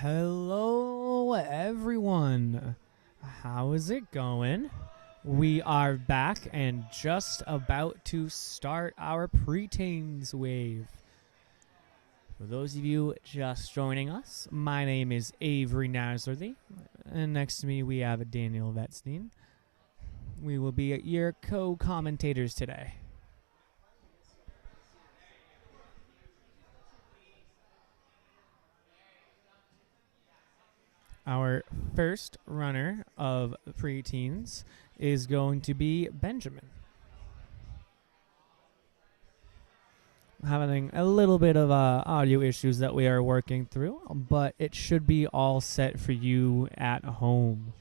Hello, everyone. How is it going? We are back and just about to start our preteens wave. For those of you just joining us, my name is Avery Nasworthy, and next to me we have Daniel Vetstein. We will be your co-commentators today. Our first runner of preteens is going to be Benjamin. Having a little bit of audio issues that we are working through, but it should be all set for you at home.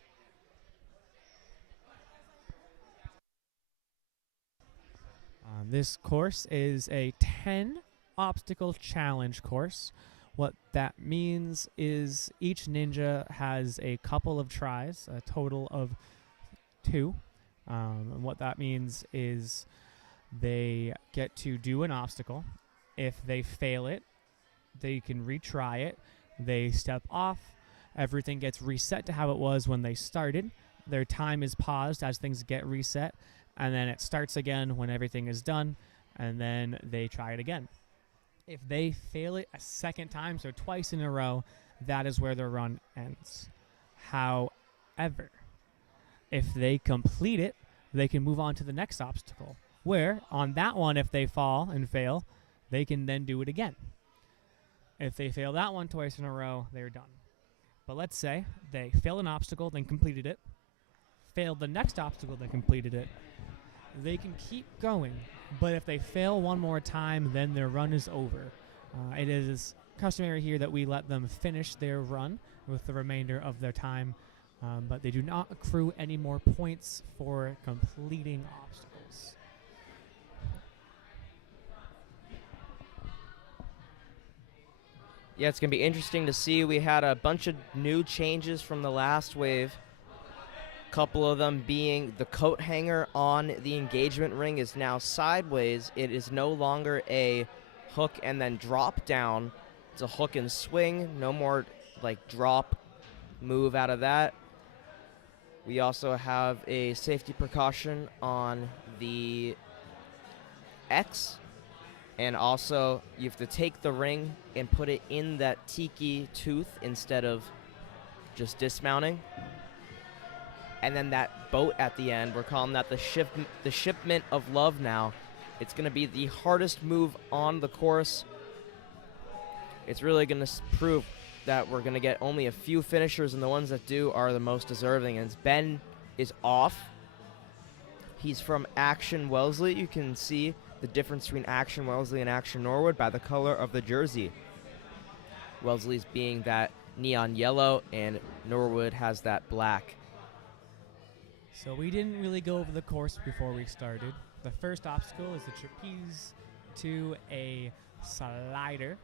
This course is a 10 obstacle challenge course. What that means is each ninja has a couple of tries, a total of 2. And what that means is they get to do an obstacle. If they fail it, they can retry it. They step off. Everything gets reset to how it was when they started. Their time is paused as things get reset, and then it starts again when everything is done, and then they try it again. If they fail it a second time, so twice in a row, that is where their run ends. However, if they complete it, they can move on to the next obstacle, where on that one, if they fall and fail, they can then do it again. If they fail that one twice in a row, they're done. But let's say they failed an obstacle, then completed it, failed the next obstacle, then completed it. They can keep going, but if they fail one more time, then their run is over. It is customary here that we let them finish their run with the remainder of their time, but they do not accrue any more points for completing obstacles. Yeah, it's going to be interesting to see. We had a bunch of new changes from the last wave. Couple of them being the coat hanger on the engagement ring is now sideways. It is no longer a hook and then drop down. It's a hook and swing. No more like drop move out of that. We also have a safety precaution on the X. And also you have to take the ring and put it in that tiki tooth instead of just dismounting. And then that boat at the end, we're calling that the shipment of love now. It's going to be the hardest move on the course. It's really going to prove that we're going to get only a few finishers, and the ones that do are the most deserving. And Ben is off. He's from Action Wellesley. You can see the difference between Action Wellesley and Action Norwood by the color of the jersey. Wellesley's being that neon yellow, and Norwood has that black. So we didn't really go over the course before we started. The first obstacle is the trapeze to a slider.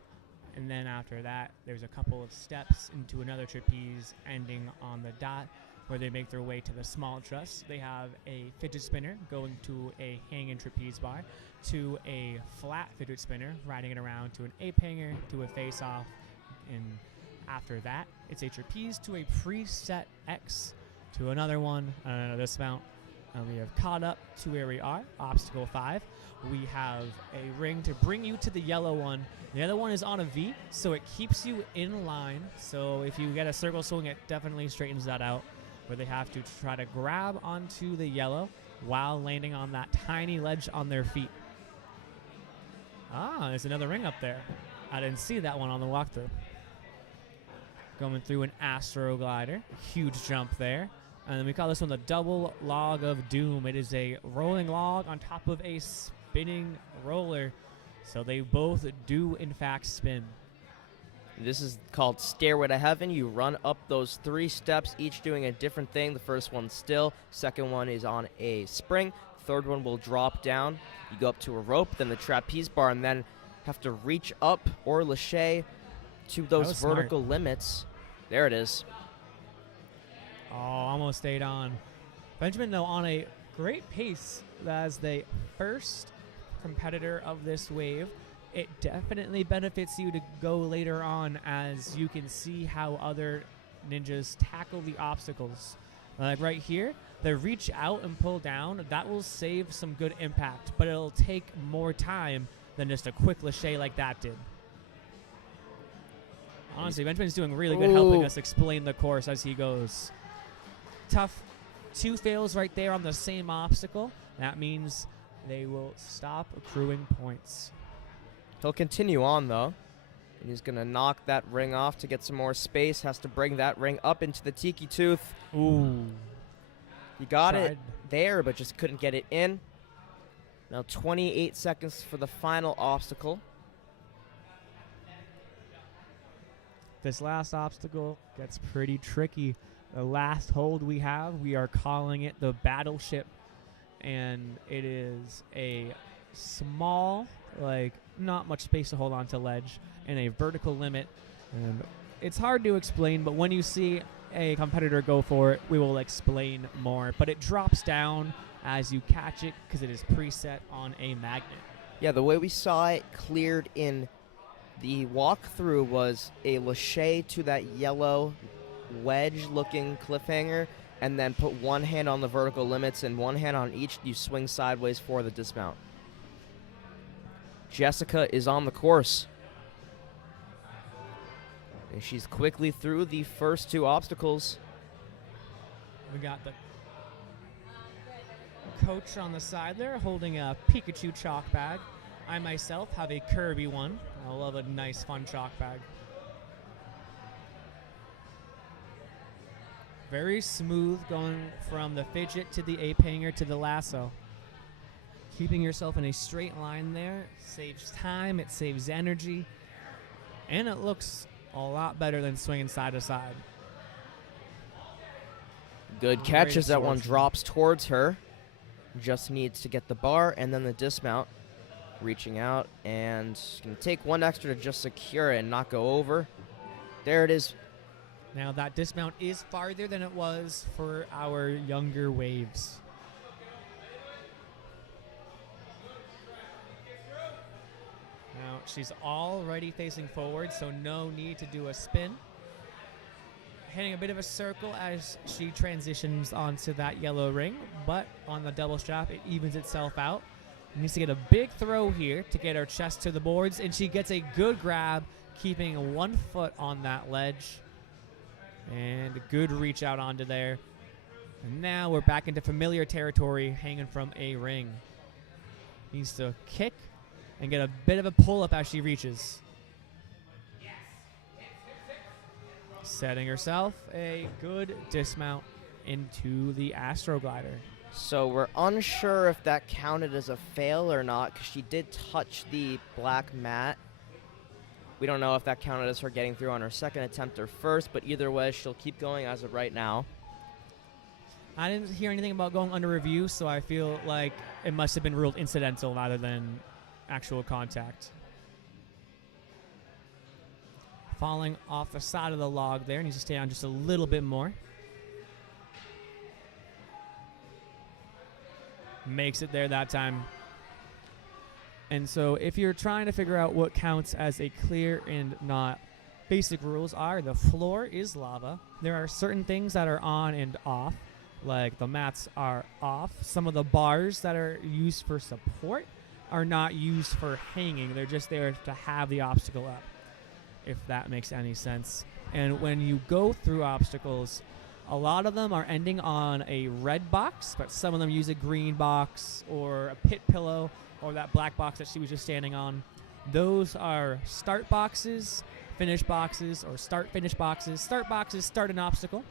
And then after that, there's a couple of steps into another trapeze ending on the dot where they make their way to the small truss. They have a fidget spinner going to a hanging trapeze bar, to a flat fidget spinner, riding it around to an ape hanger, to a face-off. And after that, it's a trapeze to a preset X, to another one, another dismount. We have caught up to where we are, obstacle 5. We have a ring to bring you to the yellow one. The other one is on a V, so it keeps you in line. So if you get a circle swing, it definitely straightens that out, where they have to try to grab onto the yellow while landing on that tiny ledge on their feet. There's another ring up there. I didn't see that one on the walkthrough. Going through an Astro Glider, huge jump there. And then we call this one the double log of doom. It is a rolling log on top of a spinning roller. So they both do, in fact, spin. This is called Stairway to Heaven. You run up those 3 steps, each doing a different thing. The first one's still. Second one is on a spring. Third one will drop down. You go up to a rope, then the trapeze bar, and then have to reach up or lache to those vertical limits. There it is. Oh, almost stayed on. Benjamin, though, on a great pace as the first competitor of this wave. it definitely benefits you to go later on, as you can see how other ninjas tackle the obstacles. Like right here, the reach out and pull down, that will save some good impact, but it'll take more time than just a quick lache like that did. Honestly, Benjamin's doing really good helping us explain the course as he goes. Tough 2 fails right there on the same obstacle. That means they will stop accruing points. He'll continue on, though. And he's going to knock that ring off to get some more space. Has to bring that ring up into the Tiki Tooth. Ooh. He got it there, but just couldn't get it in. Now 28 seconds for the final obstacle. This last obstacle gets pretty tricky. The last hold we have, we are calling it the Battleship. And it is a small, like, not much space to hold on to ledge and a vertical limit. And it's hard to explain, but when you see a competitor go for it, we will explain more. But it drops down as you catch it because it is preset on a magnet. Yeah, the way we saw it cleared in the walkthrough was a lache to that yellow wedge-looking cliffhanger, and then put one hand on the vertical limits and one hand on each. You swing sideways for the dismount. Jessica is on the course. And she's quickly through the first 2 obstacles. We got the coach on the side there holding a Pikachu chalk bag. I myself have a Kirby one. I love a nice, fun chalk bag. Very smooth, going from the fidget to the ape hanger to the lasso. Keeping yourself in a straight line there saves time, it saves energy, and it looks a lot better than swinging side to side. Good catch as that one drops towards her. Just needs to get the bar and then the dismount. Reaching out and can take one extra to just secure it and not go over. There it is. Now that dismount is farther than it was for our younger waves. Now she's already facing forward, so no need to do a spin. Hitting a bit of a circle as she transitions onto that yellow ring, but on the double strap, it evens itself out. Needs to get a big throw here to get her chest to the boards, and she gets a good grab, keeping 1 foot on that ledge. And a good reach out onto there. And now we're back into familiar territory, hanging from a ring. Needs to kick and get a bit of a pull-up as she reaches. Setting herself a good dismount into the Astroglider. So we're unsure if that counted as a fail or not, because she did touch the black mat. We don't know if that counted as her getting through on her second attempt or first, but either way, she'll keep going as of right now. I didn't hear anything about going under review, so I feel like it must have been ruled incidental rather than actual contact. Falling off the side of the log there, needs to stay on just a little bit more. Makes it there that time. And so if you're trying to figure out what counts as a clear and not, basic rules are the floor is lava. There are certain things that are on and off, like the mats are off. Some of the bars that are used for support are not used for hanging. They're just there to have the obstacle up, if that makes any sense. And when you go through obstacles, a lot of them are ending on a red box, but some of them use a green box or a pit pillow or that black box that she was just standing on. Those are start boxes, finish boxes, or start-finish boxes. Start boxes start an obstacle.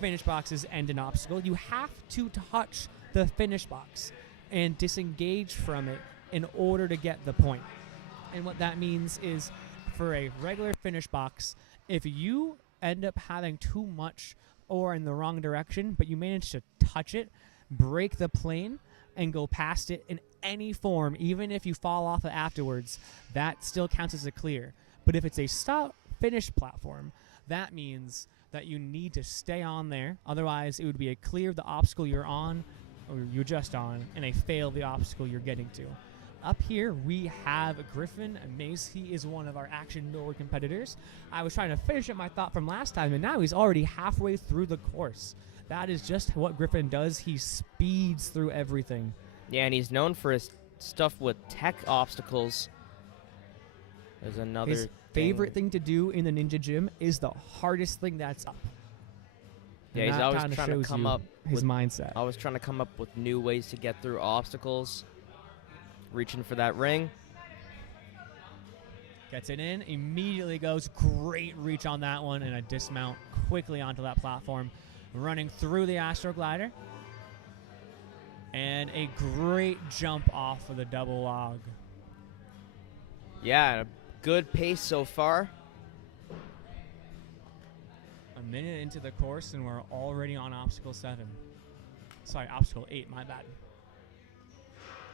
Finish boxes end an obstacle. You have to touch the finish box and disengage from it in order to get the point. And what that means is, for a regular finish box, if you end up having too much or in the wrong direction, but you manage to touch it, break the plane, and go past it in any form, even if you fall off it afterwards, that still counts as a clear. But if it's a stop-finish platform, that means that you need to stay on there. Otherwise, it would be a clear of the obstacle you're on, or you're just on, and a fail of the obstacle you're getting to. up here we have Griffin Mace. He is one of our Action Norwood competitors. I was trying to finish up my thought from last time, and now he's already halfway through the course. That is just what Griffin does. He speeds through everything. Yeah, and he's known for his stuff with tech obstacles. There's another His favorite thing to do in the ninja gym is the hardest thing that's up. Yeah, And he's that always kinda trying to shows come you up his with mindset. Always trying to come up with new ways to get through obstacles. Reaching for that ring. Gets it in, immediately goes. Great reach on that one, and a dismount quickly onto that platform. Running through the Astro Glider. And a great jump off of the double log. Yeah, good pace so far. A minute into the course, and we're already on obstacle 7. Sorry, obstacle 8, my bad.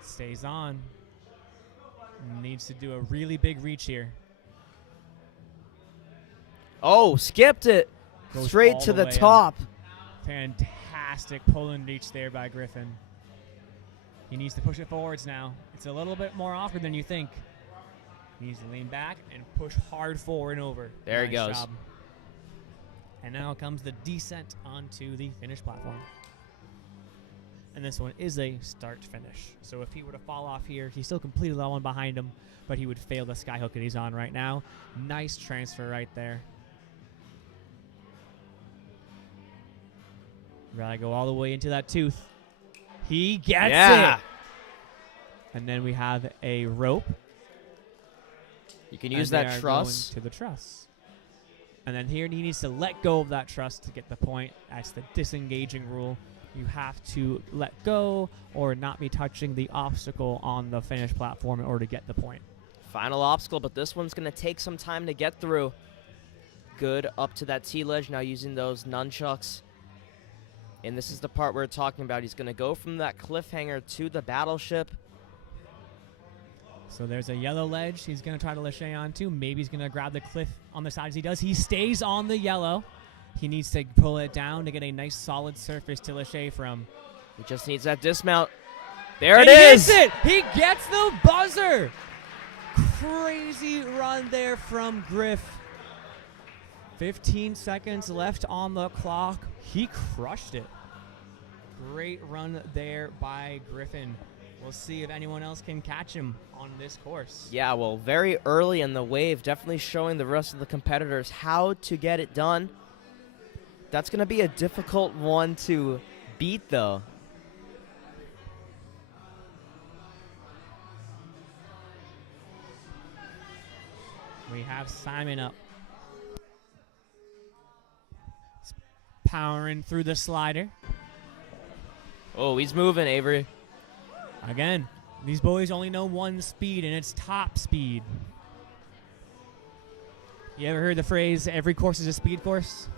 Stays on. Needs to do a really big reach here. Oh, skipped it. Goes Straight all to the the way top. Fantastic pull and reach there by Griffin. He needs to push it forwards now. It's a little bit more awkward than you think. He needs to lean back and push hard forward and over. There he Nice goes. job. And now comes the descent onto the finish platform. And this one is a start-finish. So if he were to fall off here, he still completed that one behind him, but he would fail the skyhook that he's on right now. Nice transfer right there. Gotta go all the way into that tooth. He gets it. And then we have a rope. You can use and they that are truss. going to the truss. And then here he needs to let go of that truss to get the point. That's the disengaging rule. You have to let go or not be touching the obstacle on the finish platform in order to get the point. Final obstacle, but this one's going to take some time to get through. Good up to that T-ledge, now using those nunchucks. And this is the part we're talking about. He's going to go from that cliffhanger to the battleship. So there's a yellow ledge he's going to try to lachey onto. Maybe he's going to grab the cliff on the sides. He does. He stays on the yellow. He needs to pull it down to get a nice solid surface to lachey from. He just needs that dismount. There And it he is. hits it. He gets the buzzer. Crazy run there from Griff. 15 seconds left on the clock. He crushed it. Great run there by Griffin. We'll see if anyone else can catch him on this course. Yeah, well, very early in the wave, definitely showing the rest of the competitors how to get it done. That's going to be a difficult one to beat, though. We have Simon up. He's powering through the slider. Oh, he's moving, Avery. Again, these boys only know one speed, and it's top speed. You ever heard the phrase, every course is a speed course?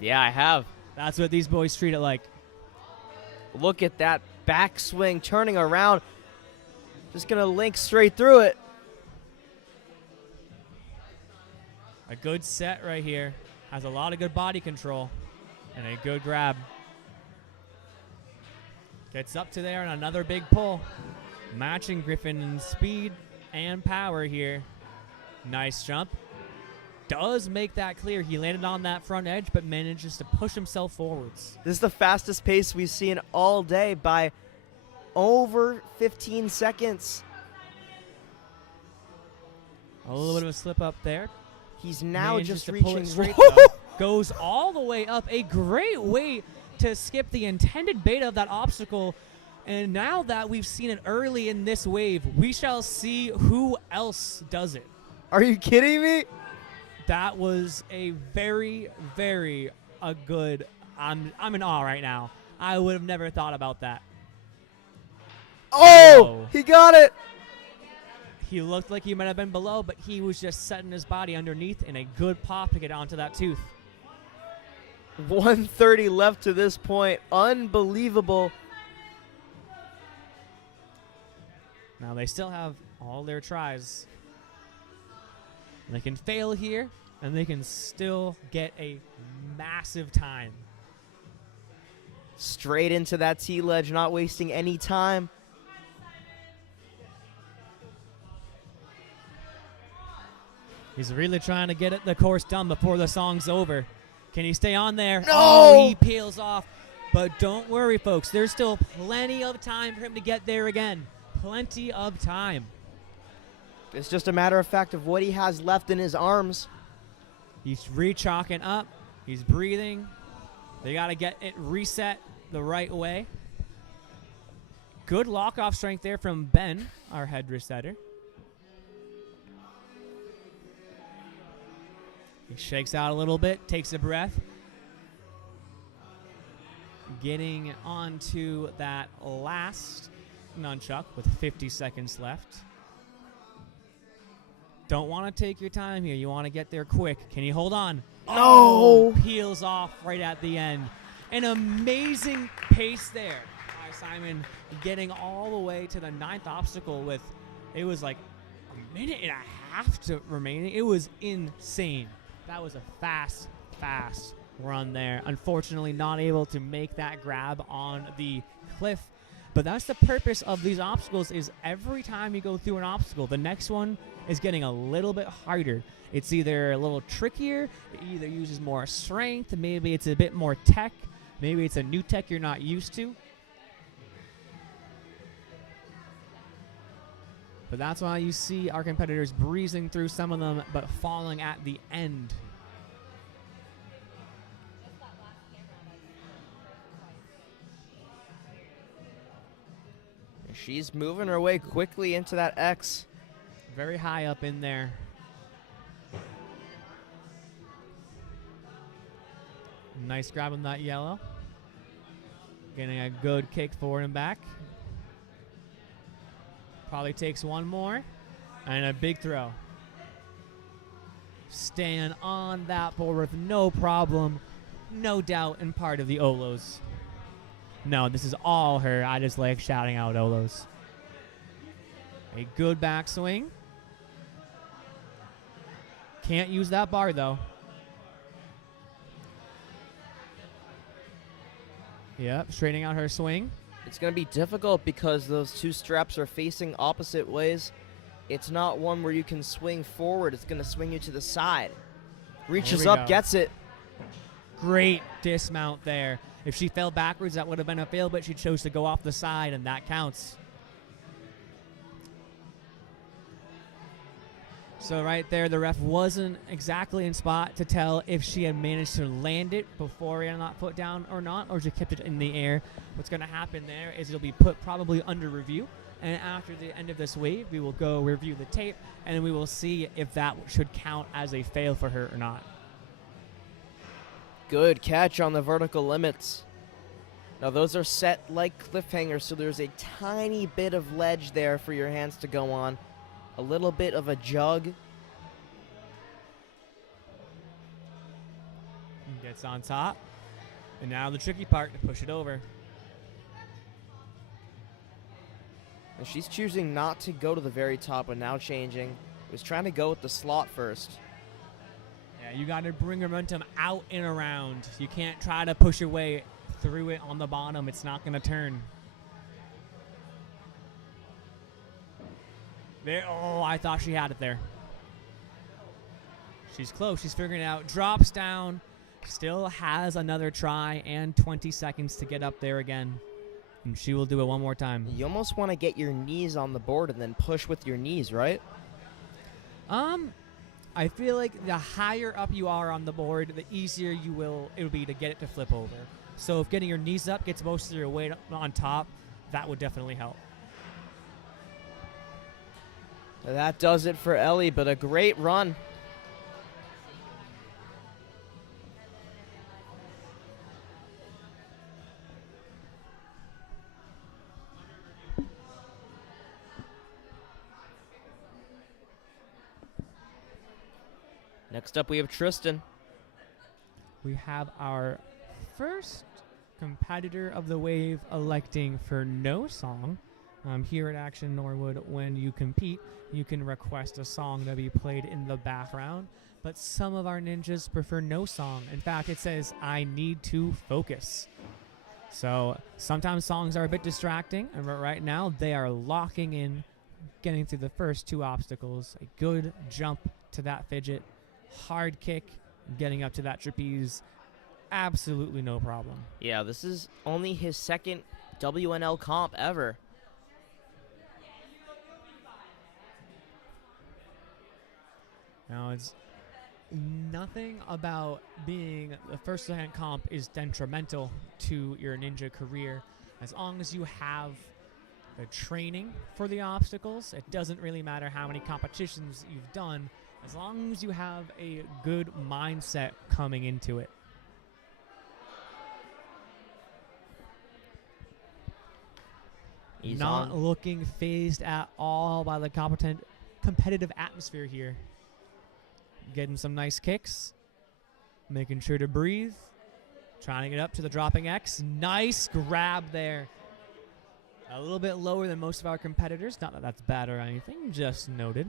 Yeah, I have. That's what these boys treat it like. Look at that backswing, turning around. Just going to link straight through it. A good set right here. Has a lot of good body control and a good grab. Gets up to there and another big pull. Matching Griffin in speed and power here. Nice jump. Does make that clear. He landed on that front edge but manages to push himself forwards. This is the fastest pace we've seen all day by over 15 seconds. A little bit of a slip up there. He's now Manages just to pull reaching. it straight though. Goes all the way up. A great way to skip the intended beta of that obstacle. And now that we've seen it early in this wave, we shall see who else does it. Are you kidding me? That was a very, very good. I'm in awe right now. I would have never thought about that. Oh, Whoa. he got it. He looked like he might have been below, but he was just setting his body underneath in a good pop to get onto that tooth. 1:30 left to this point. Unbelievable. Now they still have all their tries. They can fail here, and they can still get a massive time. Straight into that T-ledge, not wasting any time. He's really trying to get the course done before the song's over. Can he stay on there? No! Oh, he peels off. But don't worry, folks. There's still plenty of time for him to get there again. Plenty of time. It's just a matter of fact of what he has left in his arms. He's re-chalking up. He's breathing. They got to get it reset the right way. Good lock-off strength there from Ben, our head resetter. He shakes out a little bit, takes a breath. Getting onto that last nunchuck with 50 seconds left. Don't want to take your time here. You want to get there quick. Can you hold on? No! Oh, peels off right at the end. An amazing pace there by Simon, getting all the way to the 9th obstacle with, it was like a minute and a half to remaining. It was insane. That was a fast run there. Unfortunately, not able to make that grab on the cliff. But that's the purpose of these obstacles, is every time you go through an obstacle, the next one is getting a little bit harder. It's either a little trickier, it either uses more strength, maybe it's a bit more tech, maybe it's a new tech you're not used to. But that's why you see our competitors breezing through some of them, but falling at the end. She's moving her way quickly into that X. Very high up in there. Nice grab on that yellow. Getting a good kick forward and back. Probably takes one more. And a big throw. Staying on that board with no problem. No doubt in part of the Olos. No, this is all her. I just like shouting out Olos. A good backswing. Can't use that bar, though. Yep, straightening out her swing. It's going to be difficult because those two straps are facing opposite ways. It's not one where you can swing forward. It's going to swing you to the side. Reaches up, gets it. Great dismount there. If she fell backwards, that would have been a fail, but she chose to go off the side, and that counts. So right there, the ref wasn't exactly in spot to tell if she had managed to land it before he had that foot down or not, or she kept it in the air. What's going to happen there is it'll be put probably under review, and after the end of this wave, we will go review the tape, and we will see if that should count as a fail for her or not. Good catch on the vertical limits. Now those are set like cliffhangers, so there's a tiny bit of ledge there for your hands to go on. A little bit of a jug. Gets on top. And now the tricky part, to push it over. And she's choosing not to go to the very top, but now changing. Was trying to go with the slot first. Yeah, you got to bring momentum out and around. You can't try to push your way through it on the bottom. It's not going to turn. There. Oh, I thought she had it there. She's close. She's figuring it out. Drops down. Still has another try and 20 seconds to get up there again. And she will do it one more time. You almost want to get your knees on the board and then push with your knees, right? I feel like the higher up you are on the board, the easier it'll be to get it to flip over. So if getting your knees up gets most of your weight up on top, that would definitely help. That does it for Ellie, but a great run. Next up, we have Tristan. We have our first competitor of the wave electing for no song. Here at Action Norwood, when you compete, you can request a song to be played in the background, but some of our ninjas prefer no song. In fact, it says, I need to focus. So sometimes songs are a bit distracting, and right now they are locking in, getting through the first two obstacles. A good jump to that fidget. Hard kick, getting up to that trapeze. Absolutely no problem. Yeah, this is only his second WNL comp ever. Now, it's nothing about being the first second comp is detrimental to your ninja career. As long as you have the training for the obstacles, it doesn't really matter how many competitions you've done, as long as you have a good mindset coming into it. He's Not on. looking phased at all by the competitive atmosphere here. Getting some nice kicks, making sure to breathe, trying to get up to the dropping X. Nice grab there. A little bit lower than most of our competitors. Not that that's bad or anything, just noted.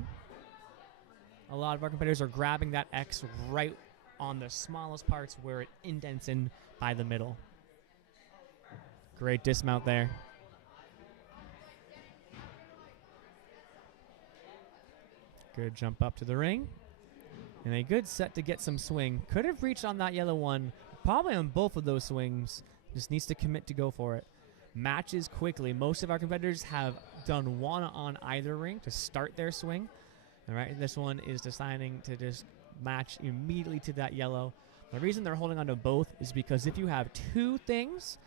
A lot of our competitors are grabbing that X right on the smallest parts where it indents in by the middle. Great dismount there. Good jump up to the ring. And a good set to get some swing. Could have reached on that yellow one. Probably on both of those swings. Just needs to commit to go for it. Matches quickly. Most of our competitors have done one on either ring to start their swing. All right, this one is deciding to just match immediately to that yellow. The reason they're holding on to both is because if you have two things,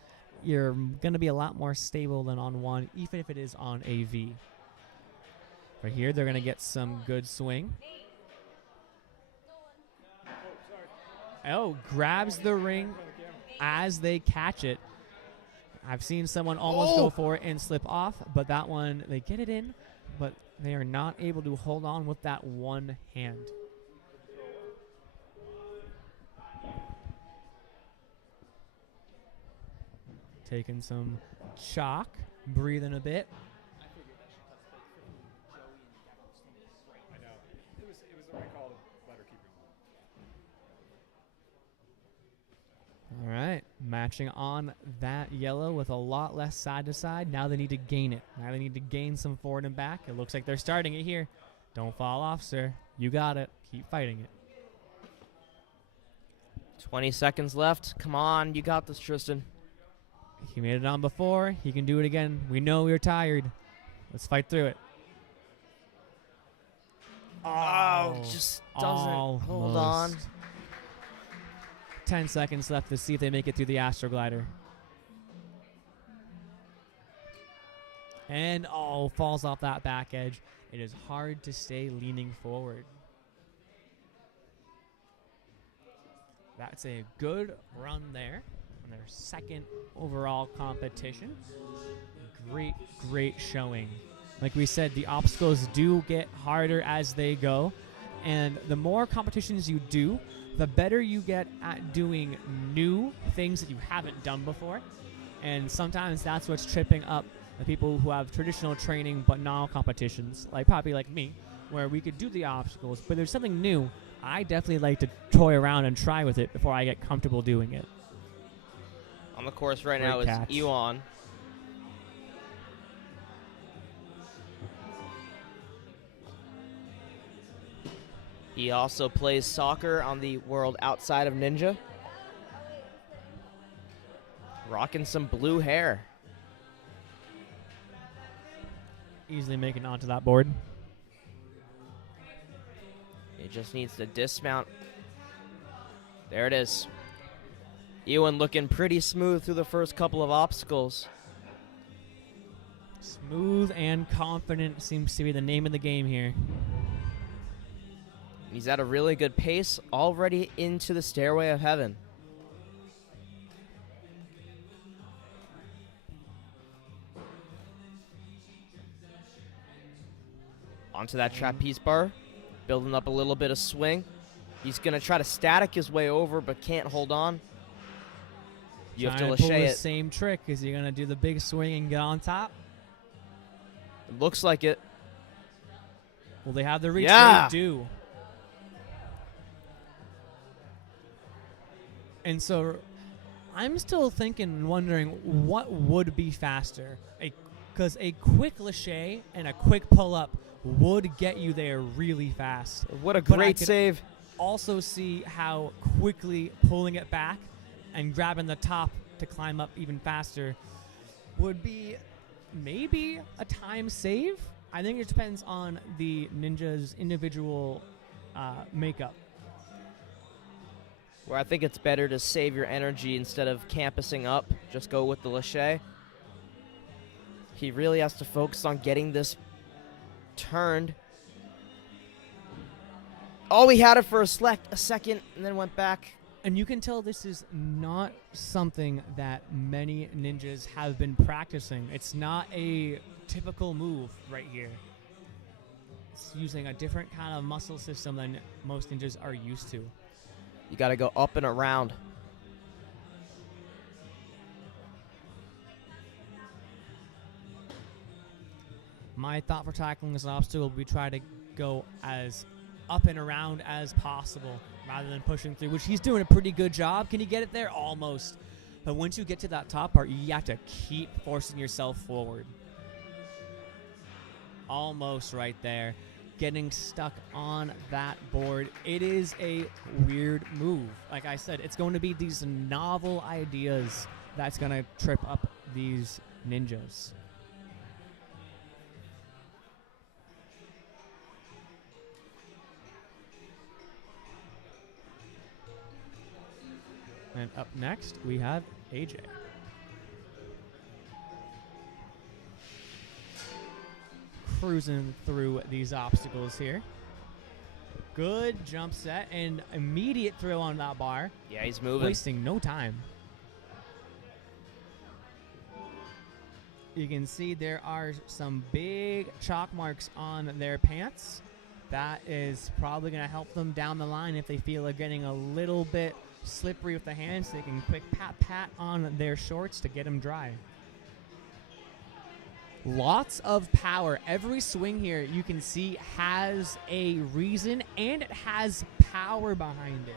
you're going to be a lot more stable than on one, even if it is on a V. Right here, they're going to get some good swing. Oh, grabs the ring as they catch it. I've seen someone almost go for it and slip off, but that one, they get it in, but they are not able to hold on with that one hand. Taking some chalk, breathing a bit. All right, matching on that yellow with a lot less side to side. Now they need to gain it. Now they need to gain some forward and back. It looks like they're starting it here. Don't fall off, sir. You got it. Keep fighting it. 20 seconds left. Come on, you got this, Tristan. He made it on before. He can do it again. We know you're tired. Let's fight through it. Oh, just doesn't hold on. 10 seconds left to see if they make it through the Astroglider. And, falls off that back edge. It is hard to stay leaning forward. That's a good run there on their second overall competition. Great, great showing. Like we said, the obstacles do get harder as they go. And the more competitions you do, the better you get at doing new things that you haven't done before. And sometimes that's what's tripping up the people who have traditional training but not competitions, probably like me, where we could do the obstacles, but there's something new. I definitely like to toy around and try with it before I get comfortable doing it. On the course right Great now catch. is Ewan. He also plays soccer on the world outside of Ninja. Rocking some blue hair. Easily making it onto that board. He just needs to dismount. There it is. Ewan looking pretty smooth through the first couple of obstacles. Smooth and confident seems to be the name of the game here. He's at a really good pace, already into the stairway of heaven. Onto that trapeze bar, building up a little bit of swing. He's going to try to static his way over, but can't hold on. You have to pull lâché the it. same trick. Is he going to do the big swing and get on top? It looks like it. Will they have the reach? Yeah. They do. And so I'm still thinking and wondering what would be faster, a because a quick lache and a quick pull-up would get you there really fast. What a But I great could save. Also see how quickly pulling it back and grabbing the top to climb up even faster would be maybe a time save. I think it depends on the ninja's individual makeup. Where I think it's better to save your energy instead of campusing up. Just go with the lache. He really has to focus on getting this turned. Oh, he had it for a second and then went back. And you can tell this is not something that many ninjas have been practicing. It's not a typical move right here. It's using a different kind of muscle system than most ninjas are used to. You got to go up and around. My thought for tackling this obstacle would be try to go as up and around as possible rather than pushing through, which he's doing a pretty good job. Can he get it there? Almost. But once you get to that top part, you have to keep forcing yourself forward. Almost right there. Getting stuck on that board. It is a weird move. Like I said, it's going to be these novel ideas that's going to trip up these ninjas. And up next, we have Ajay. Cruising through these obstacles here. Good jump set and immediate throw on that bar. Yeah, he's moving. Wasting no time. You can see there are some big chalk marks on their pants. That is probably going to help them down the line if they feel they're getting a little bit slippery with the hands. They can quick pat on their shorts to get them dry. Lots of power. Every swing here you can see has a reason and it has power behind it.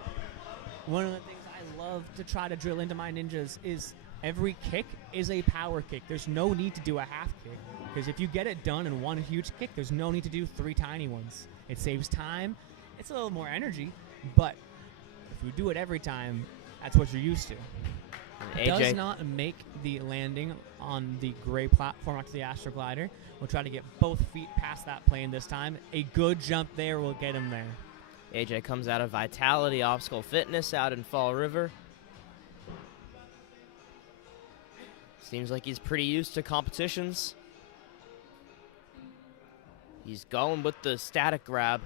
One of the things I love to try to drill into my ninjas is every kick is a power kick. There's no need to do a half kick because if you get it done in one huge kick, there's no need to do 3 tiny ones. It saves time. It's a little more energy, but if you do it every time, that's what you're used to. It does not make the landing on the gray platform onto the Astroglider. We'll try to get both feet past that plane this time. A good jump there will get him there. Ajay comes out of Vitality Obstacle Fitness out in Fall River. Seems like he's pretty used to competitions. He's going with the static grab.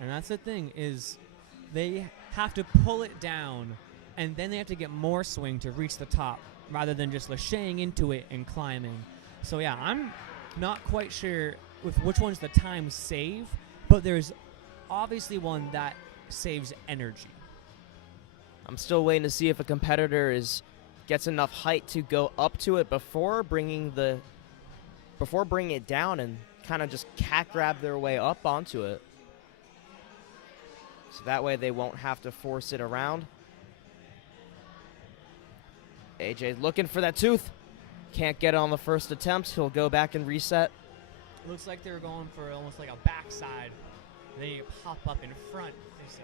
And that's the thing, is they have to pull it down, and then they have to get more swing to reach the top, rather than just lacheing into it and climbing. So yeah, I'm not quite sure with which one's the time save, but there's obviously one that saves energy. I'm still waiting to see if a competitor gets enough height to go up to it before bringing it down and kind of just cat grab their way up onto it. So that way they won't have to force it around. Ajay looking for that tooth. Can't get it on the first attempt. He'll go back and reset. Looks like they were going for almost like a backside. They pop up in front. There's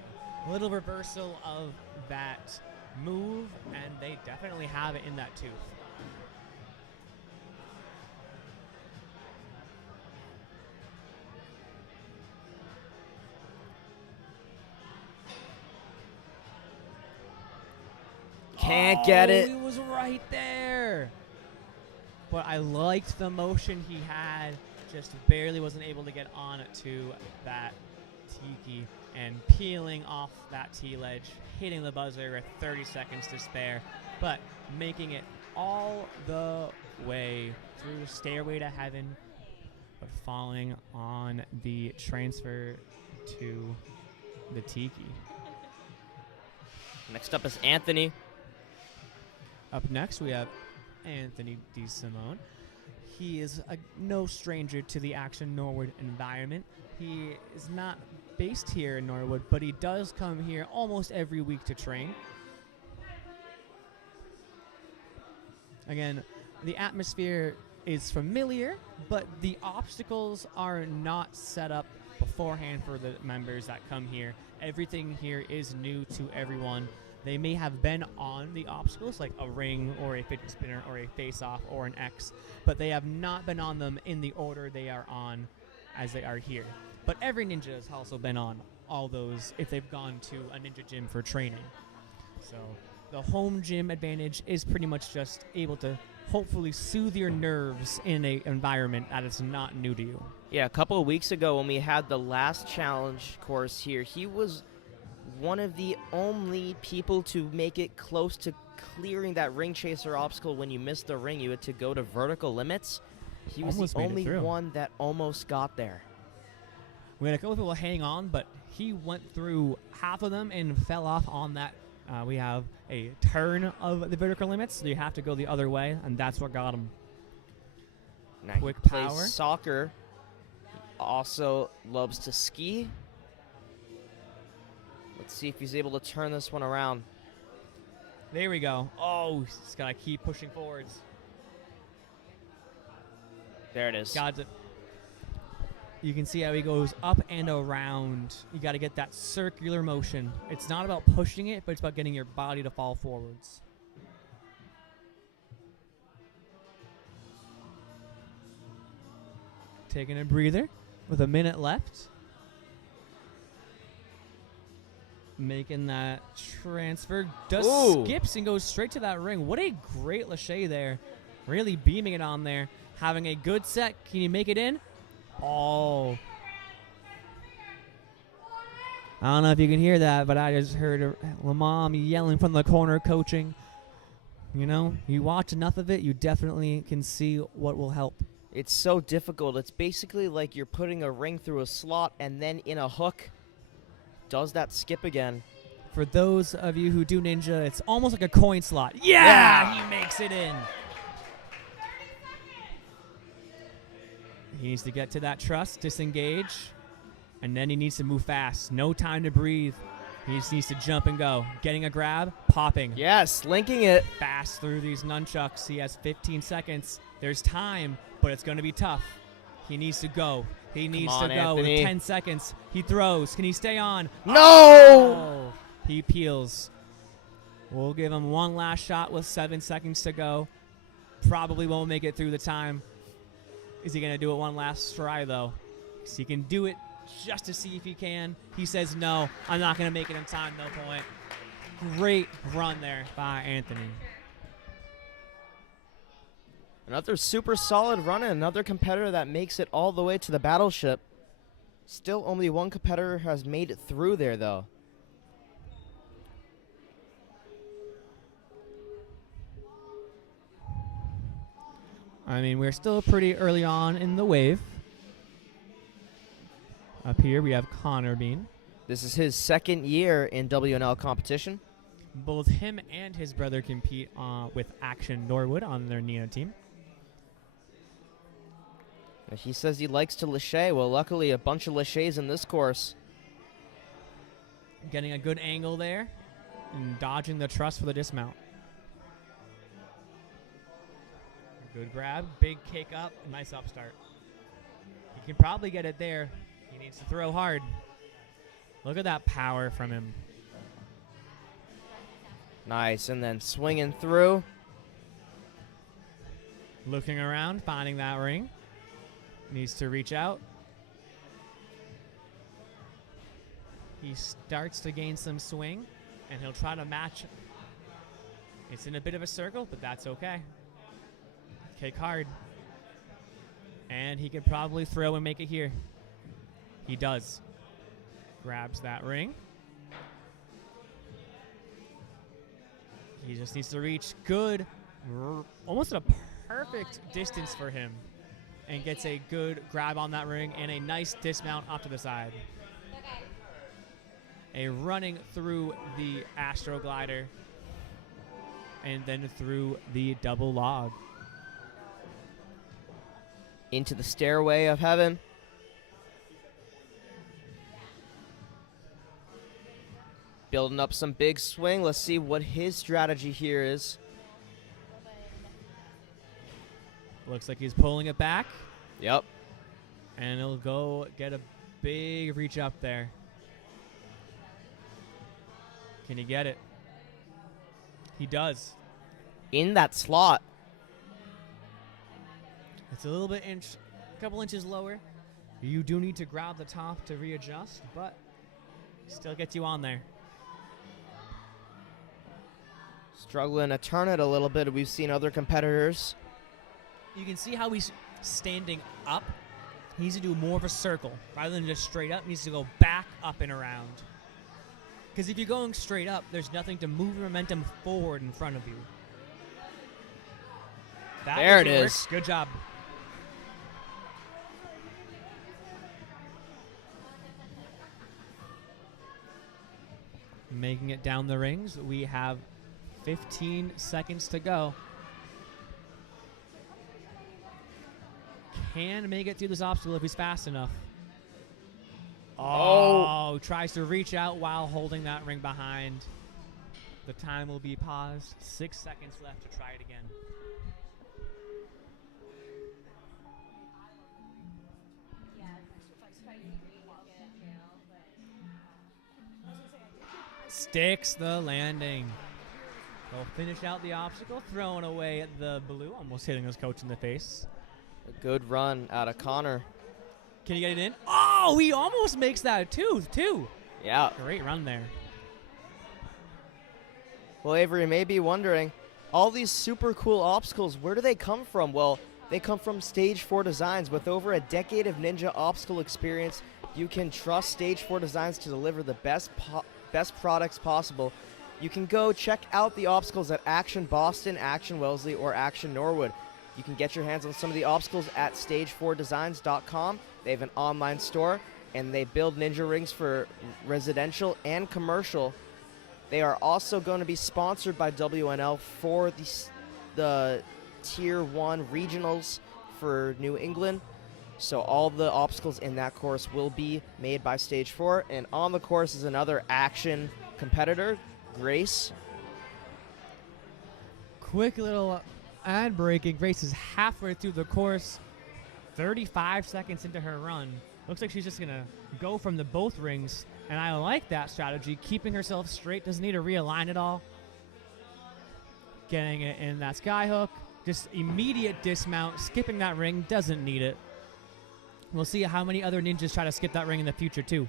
a little reversal of that move, and they definitely have it in that tooth. Can't get it. He was right there. But I liked the motion he had. Just barely wasn't able to get on to that tiki and peeling off that T-ledge, hitting the buzzer with 30 seconds to spare, but making it all the way through Stairway to Heaven, but falling on the transfer to the tiki. Next up is Anthony. Up next, we have Anthony DeSimone. He is no stranger to the Action Norwood environment. He is not based here in Norwood, but he does come here almost every week to train. Again, the atmosphere is familiar, but the obstacles are not set up beforehand for the members that come here. Everything here is new to everyone. They may have been on the obstacles, like a ring or a fidget spinner or a face-off or an X, but they have not been on them in the order they are on as they are here. But every ninja has also been on all those if they've gone to a ninja gym for training. So the home gym advantage is pretty much just able to hopefully soothe your nerves in an environment that is not new to you. Yeah, a couple of weeks ago when we had the last challenge course here, he was one of the only people to make it close to clearing that ring chaser obstacle. When you missed the ring, you had to go to vertical limits. He was Almost the made it only through. one that almost got there. We had a couple of people hang on, but he went through half of them and fell off on that. We have a turn of the vertical limits, so you have to go the other way, and that's what got him. Now Quick he plays power. soccer. Also loves to ski. Let's see if he's able to turn this one around. There we go. Oh, he's got to keep pushing forwards. There it is. Got to. You can see how he goes up and around. You got to get that circular motion. It's not about pushing it, but it's about getting your body to fall forwards. Taking a breather with a minute left. Making that transfer. Ooh. Skips and goes straight to that ring. What a great lâché there. Really beaming it on there. Having a good set. Can you make it in? Oh. I don't know if you can hear that, but I just heard Mom yelling from the corner coaching. You know, you watch enough of it, you definitely can see what will help. It's so difficult. It's basically like you're putting a ring through a slot and then in a hook. Does that skip again? For those of you who do ninja, it's almost like a coin slot. Yeah! He makes it in. He needs to get to that truss, disengage, and then he needs to move fast. No time to breathe. He just needs to jump and go. Getting a grab, popping. Yes, linking it. Fast through these nunchucks. He has 15 seconds. There's time, but it's going to be tough. He needs to go. He needs on, to go Anthony. with 10 seconds. He throws. Can he stay on? No! Oh, he peels. We'll give him one last shot with 7 seconds to go. Probably won't make it through the time. Is he going to do it one last try, though? So he can do it just to see if he can. He says, no, I'm not going to make it in time, no point. Great run there by Anthony. Another super solid run and another competitor that makes it all the way to the battleship. Still only one competitor has made it through there, though. I mean, we're still pretty early on in the wave. Up here, we have Connor Bean. This is his second year in WNL competition. Both him and his brother compete with Action Norwood on their Nina team. And he says he likes to lâché. Well, luckily, a bunch of lâchés in this course. Getting a good angle there and dodging the truss for the dismount. Good grab, big kick up, nice upstart. He can probably get it there. He needs to throw hard. Look at that power from him. Nice, and then swinging through. Looking around, finding that ring. Needs to reach out. He starts to gain some swing, and he'll try to match. It's in a bit of a circle, but that's okay. Kick hard. And he could probably throw and make it here. He does. Grabs that ring. He just needs to reach good, almost at a perfect distance for him. And gets a good grab on that ring and a nice dismount off to the side. A running through the Astro Glider. And then through the double log. Into the stairway of heaven. Building up some big swing. Let's see what his strategy here is. Looks like he's pulling it back. Yep. And he'll go get a big reach up there. Can he get it? He does. In that slot. It's a little bit a couple inches lower. You do need to grab the top to readjust, but still gets you on there. Struggling to turn it a little bit. We've seen other competitors. You can see how he's standing up. He needs to do more of a circle. Rather than just straight up, he needs to go back, up, and around. Because if you're going straight up, there's nothing to move momentum forward in front of you. There it work. is. Good job. Making it down the rings, we have 15 seconds to go. Can make it through this obstacle if he's fast enough. Oh, tries to reach out while holding that ring behind. The time will be paused. 6 seconds left to try it again. Sticks the landing. He'll finish out the obstacle, throwing away the blue, almost hitting his coach in the face. A good run out of Connor. Can he get it in? Oh, he almost makes that too. Yeah. Great run there. Well, Avery, you may be wondering, all these super cool obstacles, where do they come from? Well, they come from Stage 4 Designs. With over a decade of Ninja obstacle experience, you can trust Stage 4 Designs to deliver the best products possible. You can go check out the obstacles at Action Boston, Action Wellesley, or Action Norwood. You can get your hands on some of the obstacles at stage4designs.com. They have an online store, and they build Ninja rings for residential and commercial. They are also going to be sponsored by WNL for the Tier 1 regionals for New England. So all the obstacles in that course will be made by Stage 4. And on the course is another Action competitor, Grace. Quick little ad breaking. Grace is halfway through the course, 35 seconds into her run. Looks like she's just going to go from the both rings, and I like that strategy. Keeping herself straight, doesn't need to realign at all. Getting it in that sky hook, just immediate dismount, skipping that ring, doesn't need it. We'll see how many other ninjas try to skip that ring in the future too.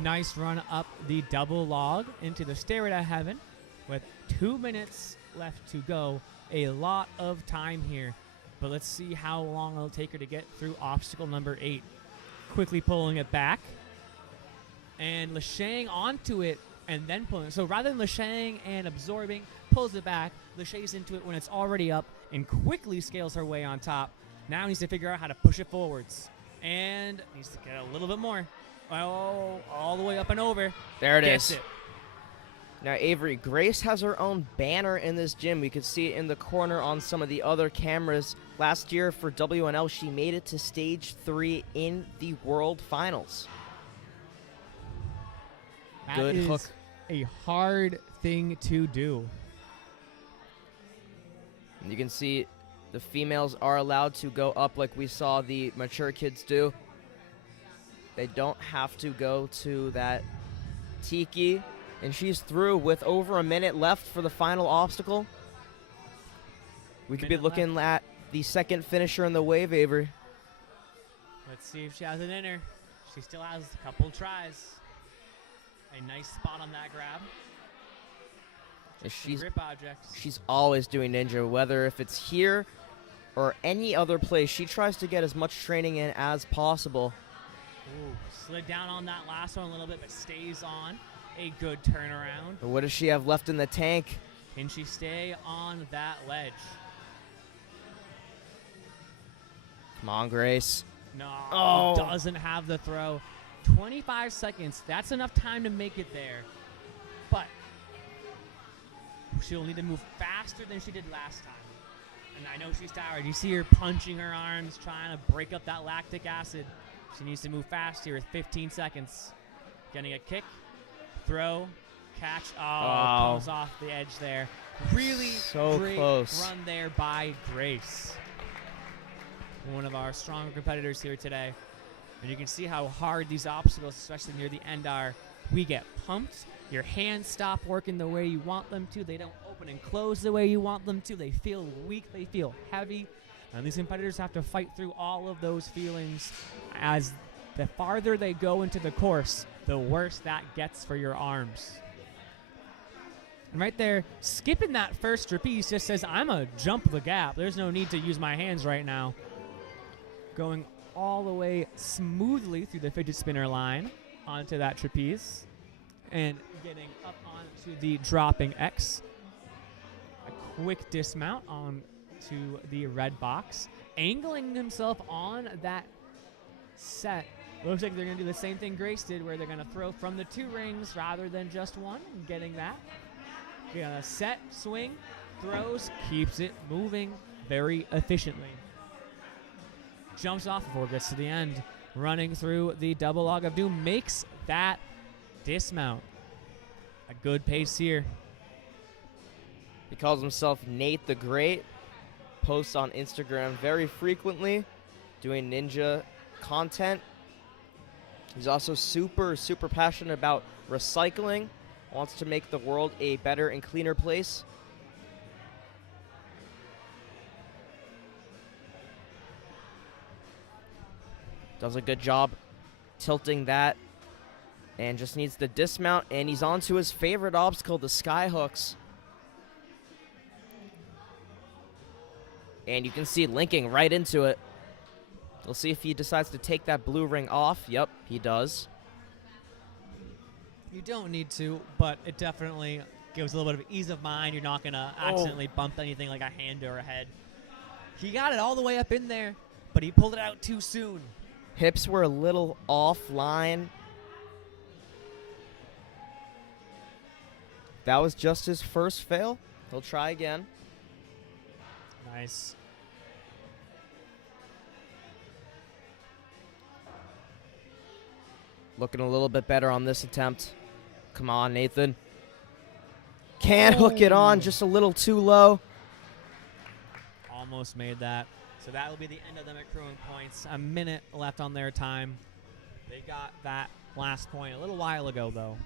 Nice run up the double log into the stairway to heaven with 2 minutes left to go. A lot of time here, but let's see how long it'll take her to get through obstacle number 8. Quickly pulling it back, and Lashang onto it, and then pulling it. So rather than Lashang and absorbing, pulls it back. Lashang's into it when it's already up, and quickly scales her way on top. Now needs to figure out how to push it forwards, and needs to get a little bit more. Oh, all the way up and over. There it Gets is. it. Now, Avery, Grace has her own banner in this gym. We could see it in the corner on some of the other cameras. Last year for WNL, she made it to Stage 3 in the World Finals. That Good is hook. a hard thing to do. You can see the females are allowed to go up like we saw the mature kids do. They don't have to go to that tiki. And she's through with over a minute left for the final obstacle. We could be looking at the second finisher in the wave, Avery. Let's see if she has it in her. She still has a couple tries. A nice spot on that grab. Just grip objects. She's always doing ninja, whether if it's here or any other place. She tries to get as much training in as possible. Ooh, slid down on that last one a little bit, but stays on. A good turnaround. But what does she have left in the tank? Can she stay on that ledge? Come on, Grace. No, doesn't have the throw. 25 seconds. That's enough time to make it there. But she'll need to move faster than she did last time. And I know she's tired. You see her punching her arms, trying to break up that lactic acid. She needs to move fast here with 15 seconds. Getting a kick. Throw, catch, comes off the edge there. Really so great close run there by Grace. one of our stronger competitors here today. And you can see how hard these obstacles, especially near the end, are. We get pumped. Your hands stop working the way you want them to. They don't open and close the way you want them to. They feel weak. They feel heavy. And these competitors have to fight through all of those feelings. As the farther they go into the course, the worse that gets for your arms. And right there, skipping that first trapeze just says, I'm a jump the gap. There's no need to use my hands right now. Going all the way smoothly through the fidget spinner line onto that trapeze and getting up onto the dropping X. A quick dismount onto the red box. Angling himself on that set. Looks like they're going to do the same thing Grace did, where they're going to throw from the 2 rings rather than just one, and getting that. Gonna set, swing, throws, keeps it moving very efficiently. Jumps off before it gets to the end. Running through the double log of doom, makes that dismount. A good pace here. He calls himself Nate the Great. Posts on Instagram very frequently, doing ninja content. He's also super passionate about recycling. Wants to make the world a better and cleaner place. Does a good job tilting that. And just needs to dismount. And he's on to his favorite obstacle, the sky hooks. And you can see linking right into it. We'll see if he decides to take that blue ring off. Yep, he does. You don't need to, but it definitely gives a little bit of ease of mind. You're not going to accidentally bump anything like a hand or a head. He got it all the way up in there, but he pulled it out too soon. Hips were a little offline. That was just his first fail. He'll try again. Nice. Looking a little bit better on this attempt. Come on, Nathan. Can't hook it on, just a little too low. Almost made that. So that will be the end of them accruing points. A minute left on their time. They got that last point a little while ago, though.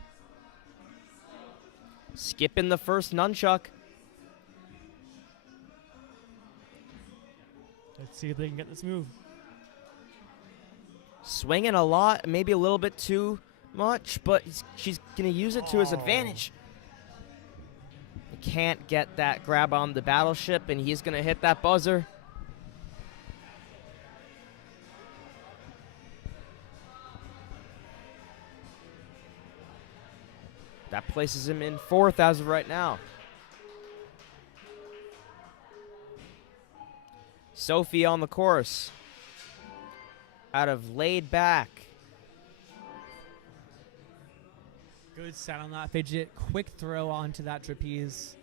Skipping the first nunchuck. Let's see if they can get this move. Swinging a lot, maybe a little bit too much, but she's going to use it to his advantage. He can't get that grab on the battleship, and he's going to hit that buzzer. That places him in 4th as of right now. Sophie on the course. Out of laid back. Good set on that fidget. Quick throw onto that trapeze.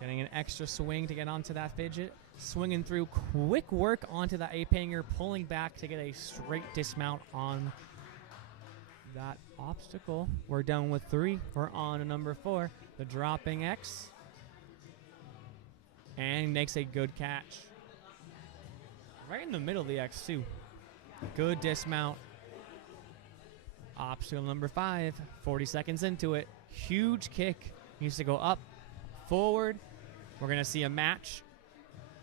Getting an extra swing to get onto that fidget. Swinging through. Quick work onto that ape hanger. Pulling back to get a straight dismount on that obstacle. We're done with 3. We're on to number 4. The dropping X. And makes a good catch. Right in the middle of the X, too. Good dismount. Obstacle number 5. 40 seconds into it. Huge kick. Needs to go up, forward. We're going to see a match.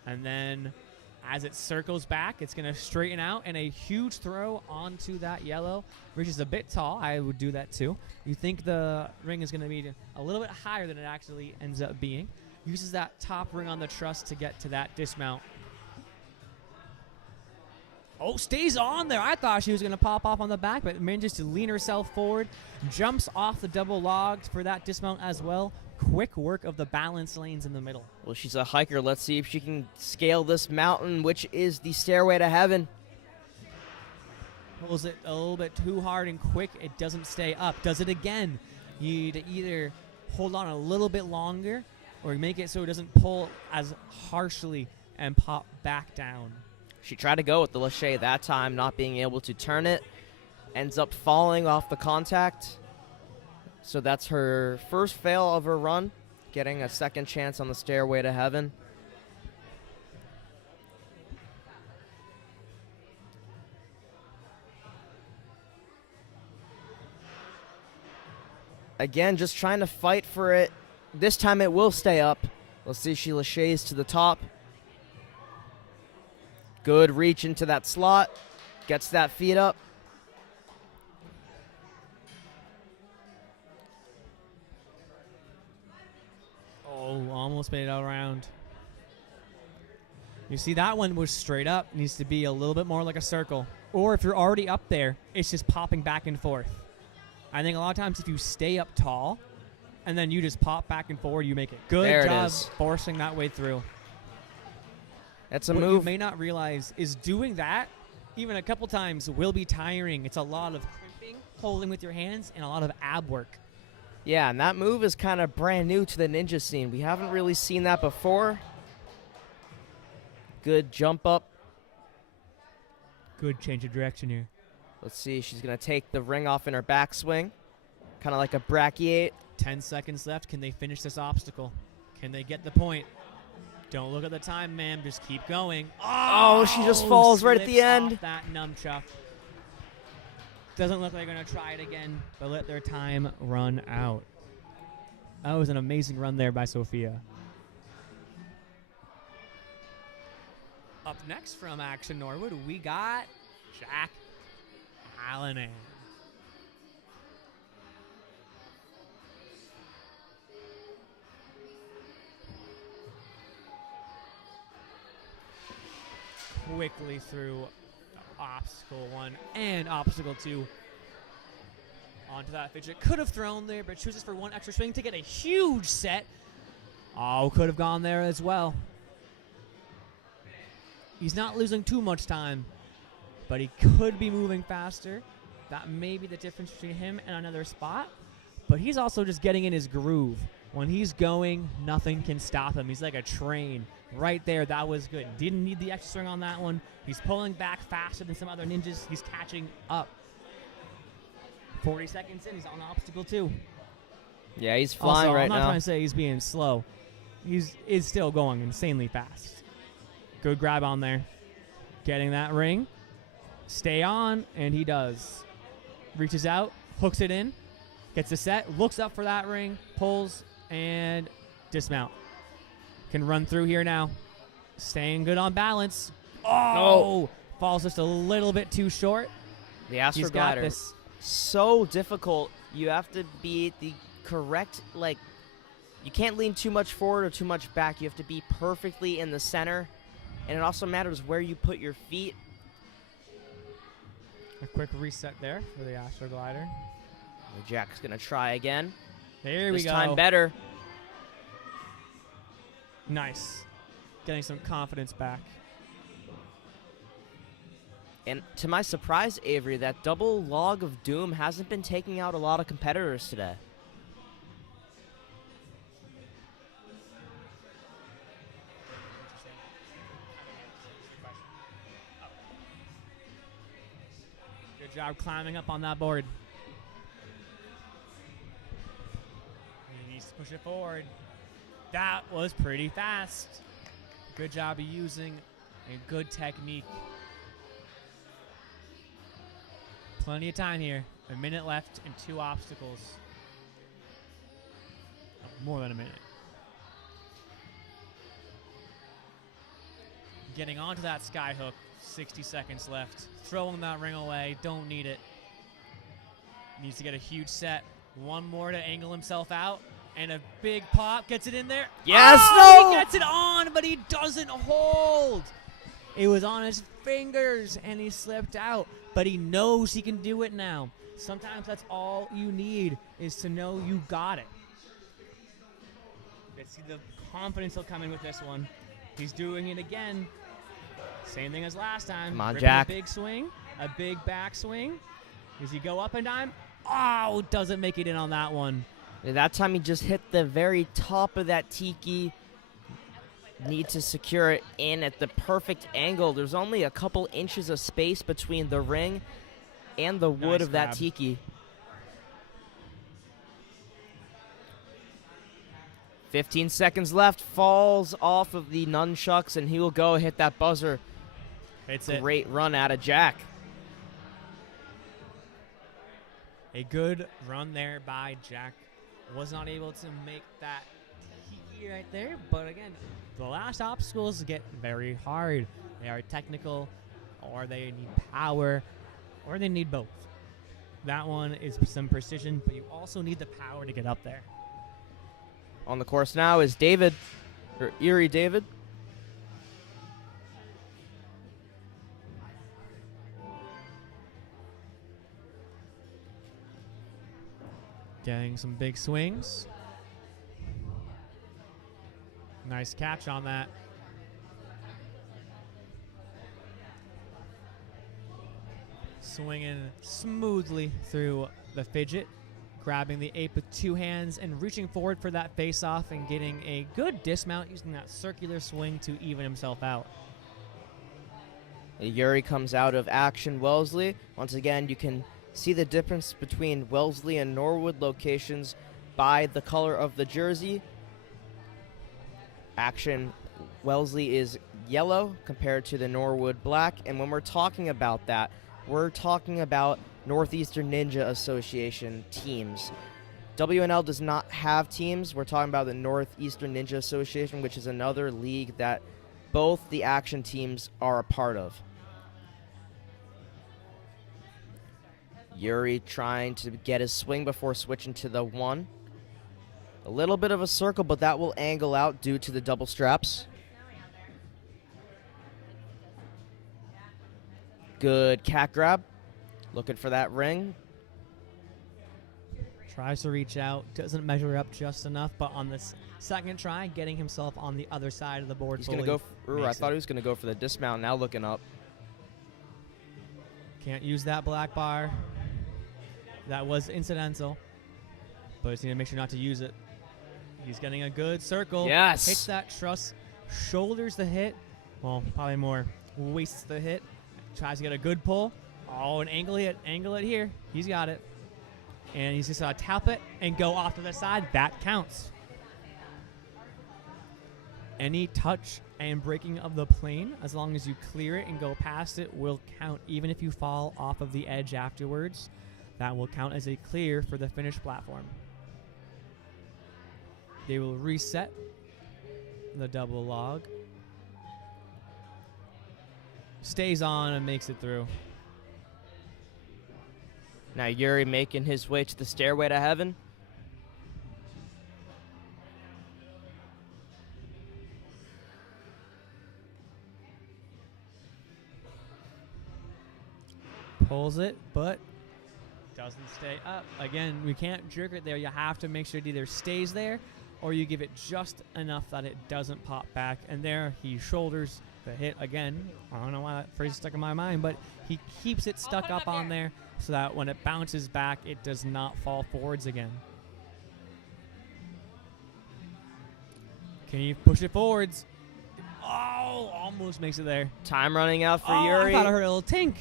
And then as it circles back, it's going to straighten out. And a huge throw onto that yellow. Which is a bit tall. I would do that, too. You think the ring is going to be a little bit higher than it actually ends up being. Uses that top ring on the truss to get to that dismount. Oh, stays on there. I thought she was going to pop off on the back, but manages to lean herself forward. Jumps off the double logs for that dismount as well. Quick work of the balance lanes in the middle. Well, she's a hiker. Let's see if she can scale this mountain, which is the stairway to heaven. Pulls it a little bit too hard and quick. It doesn't stay up. Does it again. You need to either hold on a little bit longer or make it so it doesn't pull as harshly and pop back down. She tried to go with the lache that time, not being able to turn it. Ends up falling off the contact. So that's her first fail of her run, getting a second chance on the stairway to heaven. Again, just trying to fight for it. This time it will stay up. Let's see if she laches to the top. Good reach into that slot. Gets that feet up. Oh, almost made it all around. You see, that one was straight up. Needs to be a little bit more like a circle. Or if you're already up there, it's just popping back and forth. I think a lot of times if you stay up tall and then you just pop back and forward, you make it. Good There it job is. forcing that way through. That's a What move. you may not realize is doing that even a couple times will be tiring. It's a lot of crimping, holding with your hands, and a lot of ab work. Yeah, and that move is kind of brand new to the ninja scene. We haven't really seen that before. Good jump up. Good change of direction here. Let's see, she's going to take the ring off in her backswing. Kind of like a brachiate. 10 seconds left. Can they finish this obstacle? Can they get the point? Don't look at the time, ma'am. Just keep going. Oh, she just falls right at the slips end. off that nunchuck. Doesn't look like they're going to try it again, but let their time run out. That was an amazing run there by Sophia. Up next from Action Norwood, we got Jack Callanan. Quickly through obstacle 1 and obstacle 2. Onto that fidget. Could have thrown there, but chooses for one extra swing to get a huge set. Oh, could have gone there as well. He's not losing too much time, but he could be moving faster. That may be the difference between him and another spot, but he's also just getting in his groove. When he's going, nothing can stop him. He's like a train. Right there, that was good. Didn't need the extra swing on that one. He's pulling back faster than some other ninjas. He's catching up. 40 seconds in, he's on obstacle 2. Yeah, he's flying also, right I'm not now. trying to say he's being slow. He's still going insanely fast. Good grab on there. Getting that ring. Stay on, and he does. Reaches out, hooks it in, gets the set, looks up for that ring, pulls, and dismount. Can run through here now. Staying good on balance. Oh! Falls just a little bit too short. The He's got Astroglider. this. So difficult. You have to be the correct, like, you can't lean too much forward or too much back. You have to be perfectly in the center. And it also matters where you put your feet. A quick reset there for the Astroglider. Jack's going to try again. There we This go. time better. Nice. Getting some confidence back. And to my surprise, Avery, that double log of doom hasn't been taking out a lot of competitors today. Good job climbing up on that board. He needs to push it forward. That was pretty fast. Good job of using a good technique. Plenty of time here. A minute left and 2 obstacles. More than a minute. Getting onto that sky hook. 60 seconds left. Throwing that ring away. Don't need it. Needs to get a huge set. One more to angle himself out. And a big pop. Gets it in there. Yes! Oh, No! he gets it on, but he doesn't hold. It was on his fingers, and he slipped out. But he knows he can do it now. Sometimes that's all you need is to know you got it. Let's see the confidence he'll come in with this one. He's doing it again. Same thing as last time. Come on, Ripping Jack. A big swing, a big back swing. Does he go up and dime? Oh, doesn't make it in on that one. And that time he just hit the very top of that tiki. Need to secure it in at the perfect angle. There's only a couple inches of space between the ring and the wood Nice of that grab. tiki. 15 seconds left. Falls off of the nunchucks, and he will go hit that buzzer. Hits it. Great run out of Jack. A good run there by Jack Was not able to make that tee right there. But again, the last obstacles get very hard. They are technical, or they need power, or they need both. That one is some precision, but you also need the power to get up there. On the course now is David, or Uri David. Getting some big swings. Nice catch on that. Swinging smoothly through the fidget, grabbing the ape with 2 hands and reaching forward for that face-off and getting a good dismount using that circular swing to even himself out. Uri comes out of action Wellesley. Once again, you can see the difference between Wellesley and Norwood locations by the color of the jersey. Action Wellesley is yellow compared to the Norwood black, and when we're talking about that, we're talking about Northeastern Ninja Association teams. WNL does not have teams. We're talking about the Northeastern Ninja Association, which is another league that both the action teams are a part of. Uri trying to get his swing before switching to the 1. A little bit of a circle, but that will angle out due to the double straps. Good cat grab. Looking for that ring. Tries to reach out, doesn't measure up just enough, but on this second try, getting himself on the other side of the board. He's going to go for, I thought he was going to go for the dismount, now looking up. Can't use that black bar. That was incidental, but just need to make sure not to use it. He's getting a good circle. Yes. Hits that truss, shoulders the hit. Well, probably more wastes the hit. Tries to get a good pull. Oh, an angle it here. He's got it. And he's just going to tap it and go off to the side. That counts. Any touch and breaking of the plane, as long as you clear it and go past it, will count. Even if you fall off of the edge afterwards, that will count as a clear for the finished platform. They will reset the double log. Stays on and makes it through. Now Uri making his way to the stairway to heaven. Pulls it, but doesn't stay up. Again, we can't jerk it there. You have to make sure it either stays there or you give it just enough that it doesn't pop back. And there he shoulders the hit again. I don't know why that phrase is stuck in my mind, but he keeps it stuck up on there so that when it bounces back, it does not fall forwards again. Can you push it forwards? Oh, almost makes it there. Time running out for Oh, Uri. I thought I heard a little tink.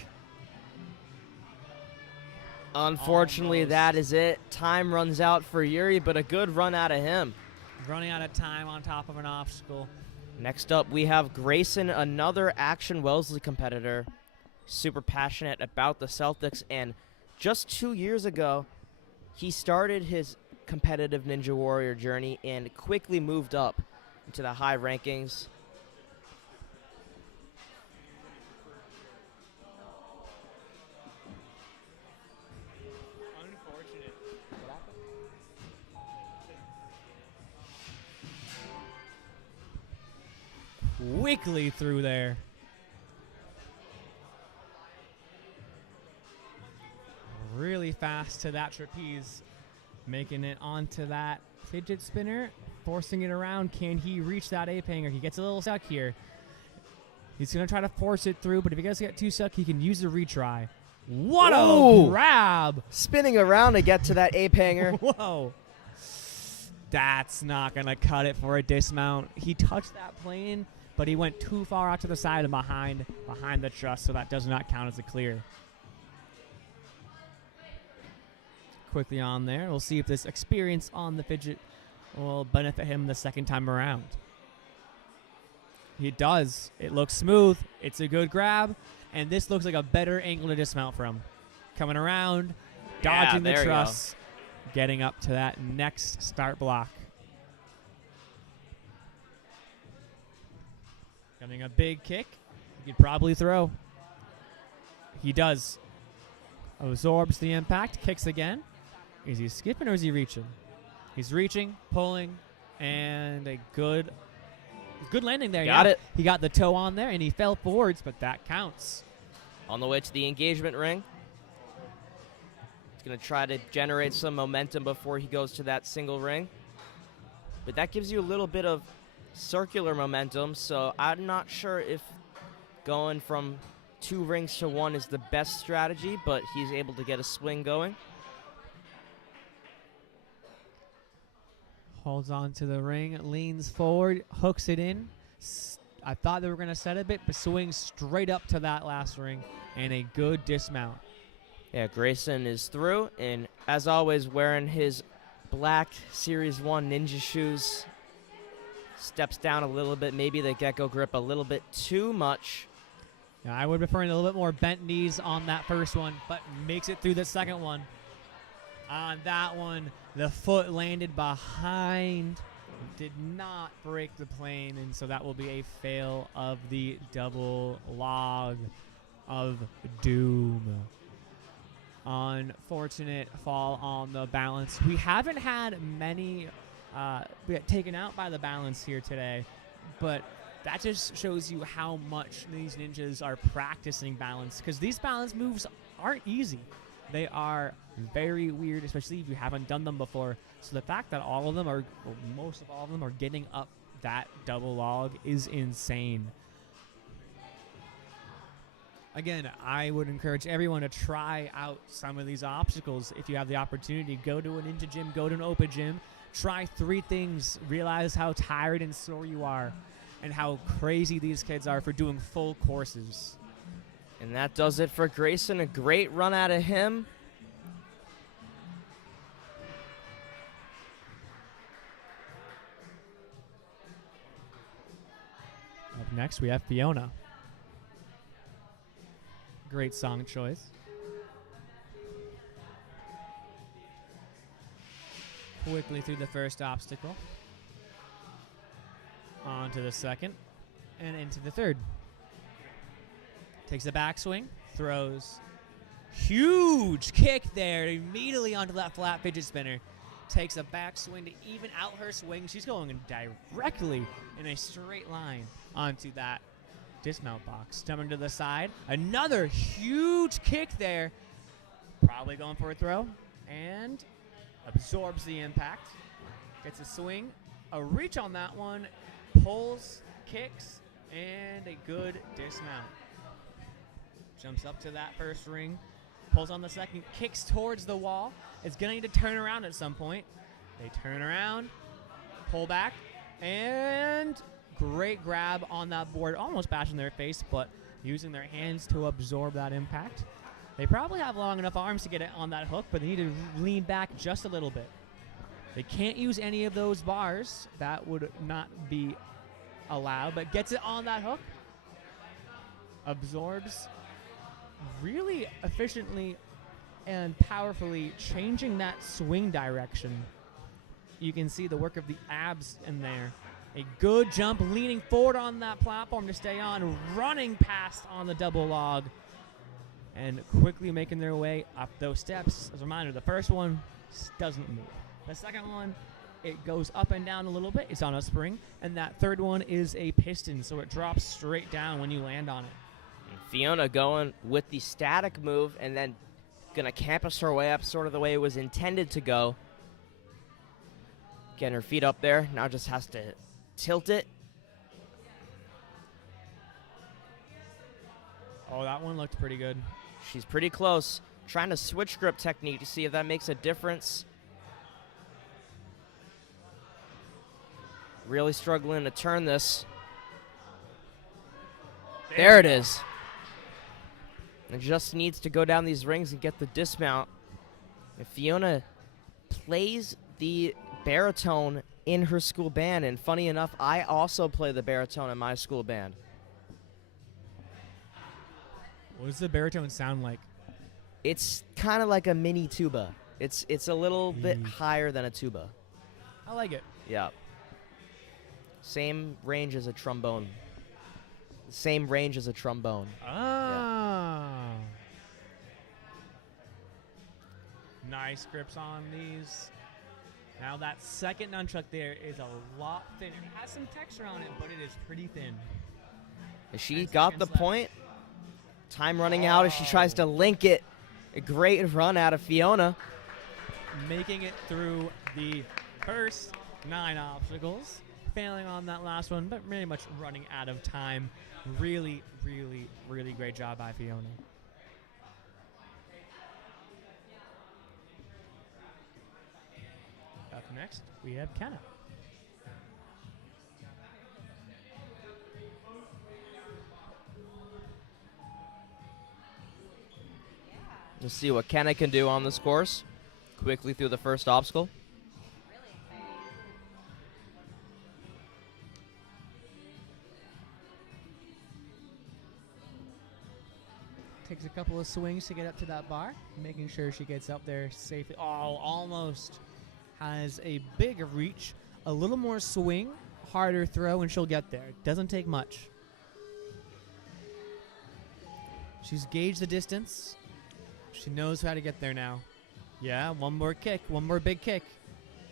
Unfortunately, Almost. that is it. Time runs out for Uri, but a good run out of him. Running out of time on top of an obstacle. Next up, we have Grayson, another Action Wellesley competitor. Super passionate about the Celtics, and just 2 years ago, he started his competitive Ninja Warrior journey and quickly moved up into the high rankings. Unfortunate. Quickly through there. Really fast to that trapeze, making it onto that fidget spinner, forcing it around. Can he reach that ape hanger? He gets a little stuck here. He's going to try to force it through, but if he does get too stuck, he can use a retry. What Whoa. a grab! Spinning around to get to that ape hanger. Whoa. That's not going to cut it for a dismount. He touched that plane, but he went too far out to the side and behind the truss, so that does not count as a clear. Quickly on there. We'll see if this experience on the fidget will benefit him the second time around. He does. It looks smooth. It's a good grab, and this looks like a better angle to dismount from. Coming around, dodging the there you truss. getting up to that next start block. Coming a big kick. He could probably throw. He does. Absorbs the impact, kicks again. Is he skipping or is he reaching? He's reaching, pulling, and a good landing there. Got it. He got the toe on there, and he fell forwards, but that counts. On the way to the engagement ring. He's going to try to generate some momentum before he goes to that single ring. But that gives you a little bit of circular momentum, so I'm not sure if going from 2 rings to 1 is the best strategy, but he's able to get a swing going. Holds on to the ring, leans forward, hooks it in. I thought they were going to set a bit, but swings straight up to that last ring, and a good dismount. Yeah, Grayson is through, and as always, wearing his black Series 1 Ninja shoes. Steps down a little bit, maybe the gecko grip a little bit too much. Yeah, I would prefer a little bit more bent knees on that first one, but makes it through the second one. On that one, the foot landed behind, did not break the plane, and so that will be a fail of the double log of doom. Unfortunate fall on the balance. We haven't had many we got taken out by the balance here today, but that just shows you how much these ninjas are practicing balance, because these balance moves aren't easy. They are very weird, especially if you haven't done them before. So the fact that all of them are, or most of all of them, are getting up that double log is insane. Again, I would encourage everyone to try out some of these obstacles. If you have the opportunity, go to a ninja gym, go to an open gym, try 3 things, realize how tired and sore you are, and how crazy these kids are for doing full courses. And that does it for Grayson. A great run out of him. Up next, we have Fiona. Great song choice. Quickly through the first obstacle. On to the second. And into the third. Takes a backswing. Throws. Huge kick there. Immediately onto that flat fidget spinner. Takes a backswing to even out her swing. She's going directly in a straight line onto that dismount box. Coming to the side. Another huge kick there. Probably going for a throw. And absorbs the impact. Gets a swing. A reach on that one. Pulls. Kicks. And a good dismount. Jumps up to that first ring. Pulls on the second. Kicks towards the wall. It's going to turn around at some point. They turn around. Pull back. And great grab on that board. Almost bashing their face, but using their hands to absorb that impact. They probably have long enough arms to get it on that hook, but they need to lean back just a little bit. They can't use any of those bars. That would not be allowed, but gets it on that hook. Absorbs really efficiently and powerfully, changing that swing direction. You can see the work of the abs in there. A good jump, leaning forward on that platform to stay on, running past on the double log, and quickly making their way up those steps. As a reminder, the first one doesn't move. The second one, it goes up and down a little bit. It's on a spring. And that third one is a piston, so it drops straight down when you land on it. And Fiona going with the static move and then going to campus her way up sort of the way it was intended to go. Getting her feet up there. Now just has to tilt it. Oh, that one looked pretty good. She's pretty close. Trying to switch grip technique to see if that makes a difference. Really struggling to turn this. There it is. It just needs to go down these rings and get the dismount. And Fiona plays the baritone in her school band, and funny enough, I also play the baritone in my school band. What does the baritone sound like? It's kind of like a mini tuba. It's a little bit higher than a tuba. I like it. Yeah. Same range as a trombone. Same range as a trombone. Ah. Yeah. Nice grips on these. Now that second nunchuck there is a lot thinner. It has some texture on it, but it is pretty thin. She got the point. Time running out as she tries to link it. A great run out of Fiona. Making it through the first 9 obstacles. Failing on that last one, but pretty much running out of time. Really, really, really great job by Fiona. Up next, we have Kenna. Let's see what Kenna can do on this course. Quickly through the first obstacle. Takes a couple of swings to get up to that bar, making sure she gets up there safely. Oh, almost. Has a big reach, a little more swing, harder throw, and she'll get there. Doesn't take much. She's gauged the distance. She knows how to get there now. Yeah, one more kick, one more big kick.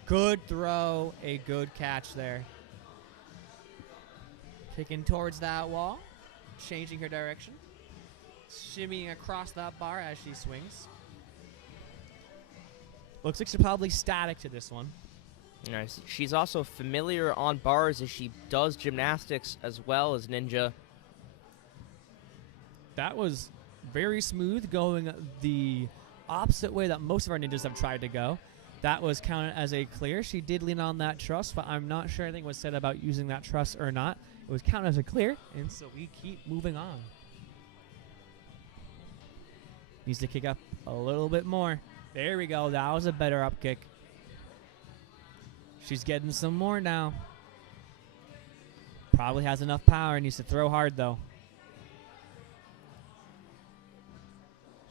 Good throw, a good catch there. Kicking towards that wall, changing her direction. Shimmying across that bar as she swings. Looks like she's probably static to this one. Nice. She's also familiar on bars as she does gymnastics as well as ninja. That was very smooth, going the opposite way that most of our ninjas have tried to go. That was counted as a clear. She did lean on that truss, but I'm not sure anything was said about using that truss or not. It was counted as a clear, and so we keep moving on. Needs to kick up a little bit more. There we go. That was a better up kick. She's getting some more now. Probably has enough power. Needs to throw hard, though.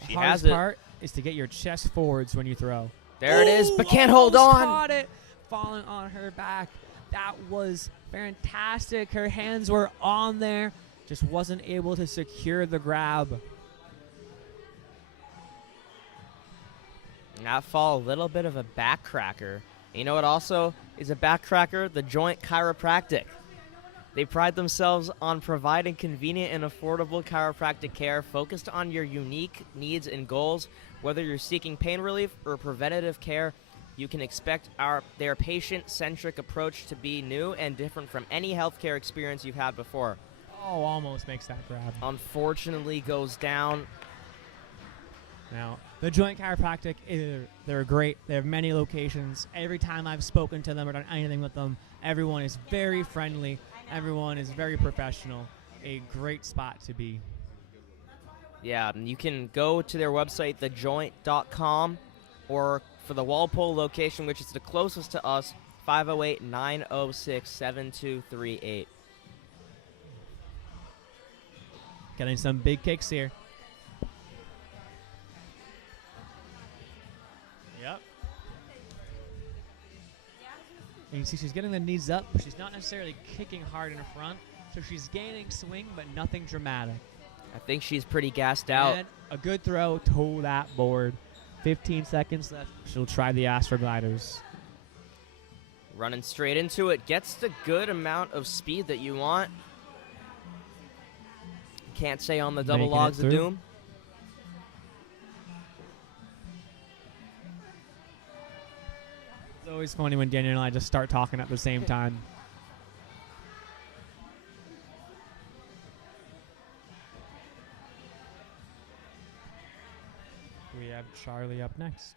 She The has hardest it. part is to get your chest forwards when you throw. There it is, but can't hold almost on. Caught it. Falling on her back. That was fantastic. Her hands were on there. Just wasn't able to secure the grab. That fall, a little bit of a backcracker. You know what also is a backcracker? The Joint Chiropractic. They pride themselves on providing convenient and affordable chiropractic care focused on your unique needs and goals. Whether you're seeking pain relief or preventative care, you can expect their patient-centric approach to be new and different from any healthcare experience you've had before. Oh, almost makes that grab. Unfortunately goes down. Now, the Joint Chiropractic, they're great. They have many locations. Every time I've spoken to them or done anything with them, everyone is very friendly. Everyone is very professional. A great spot to be. Yeah, and you can go to their website, thejoint.com, or for the Walpole location, which is the closest to us, 508-906-7238. Getting some big kicks here. Yep. And you see she's getting the knees up, but she's not necessarily kicking hard in front. So she's gaining swing, but nothing dramatic. I think she's pretty gassed out. And a good throw to that board. 15 seconds left. She'll try the Astrogliders. Running straight into it. Gets the good amount of speed that you want. Can't say on the double Making it logs of through. doom. It's always funny when Daniel and I just start talking at the same time. We have Charlie up next.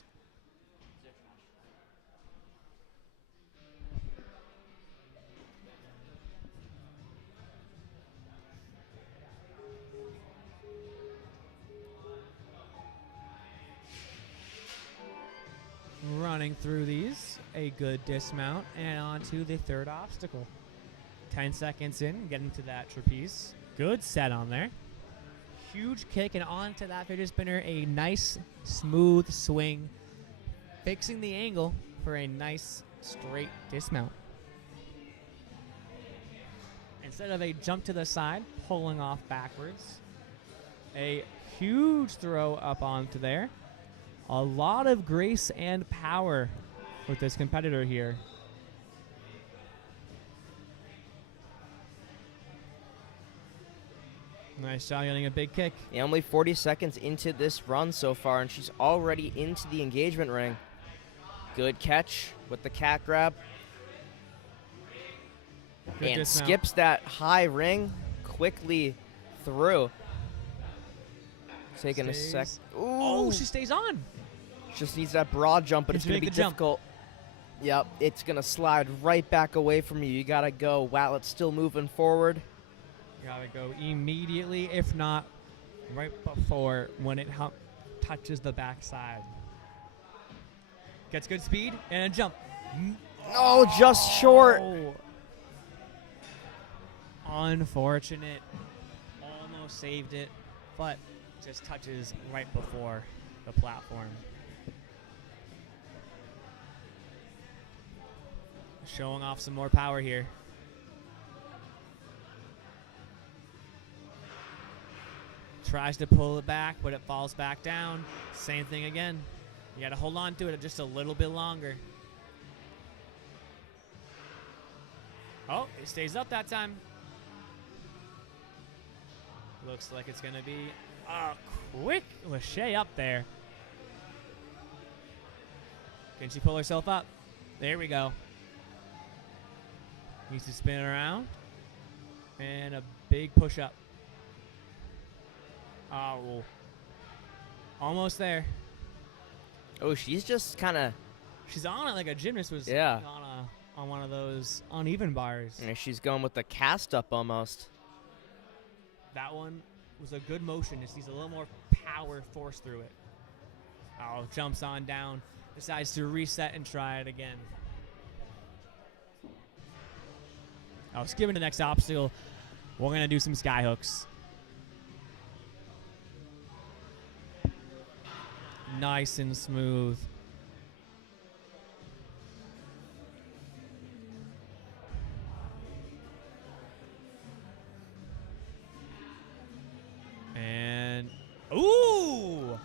Running through these, a good dismount, and on to the third obstacle. 10 seconds in, getting to that trapeze. Good set on there. Huge kick, and onto that fidget spinner, a nice, smooth swing. fixing the angle for a nice straight dismount. Instead of a jump to the side, pulling off backwards. A huge throw up onto there. A lot of grace and power with this competitor here. Nice job getting a big kick. Yeah, only 40 seconds into this run so far, and she's already into the engagement ring. Good catch with the cat grab. Good and dismount. skips that high ring quickly through. Taking a sec. Stays. Ooh. Oh, she stays on. Just needs that broad jump, but Needs it's to going to make be the jump. difficult. Yep, it's going to slide right back away from you. You got to go while it's still moving forward. Gotta go immediately, if not right before when it touches the backside. Gets good speed and a jump. Oh, just short. Oh. Unfortunate. Almost saved it, but just touches right before the platform. Showing off some more power here. Tries to pull it back, but it falls back down. Same thing again. You got to hold on to it just a little bit longer. Oh, it stays up that time. Looks like it's going to be a quick Lachey up there. Can she pull herself up? There we go. Needs to spin around. And a big push up. Oh, almost there. Oh, she's just kind of. She's on it like a gymnast was Yeah. on one of those uneven bars. She's going with the cast up almost. That one was a good motion. Just needs a little more power force through it. Oh, jumps on down. Decides to reset and try it again. Oh, skipping the next obstacle. We're going to do some sky hooks. Nice and smooth. And, ooh!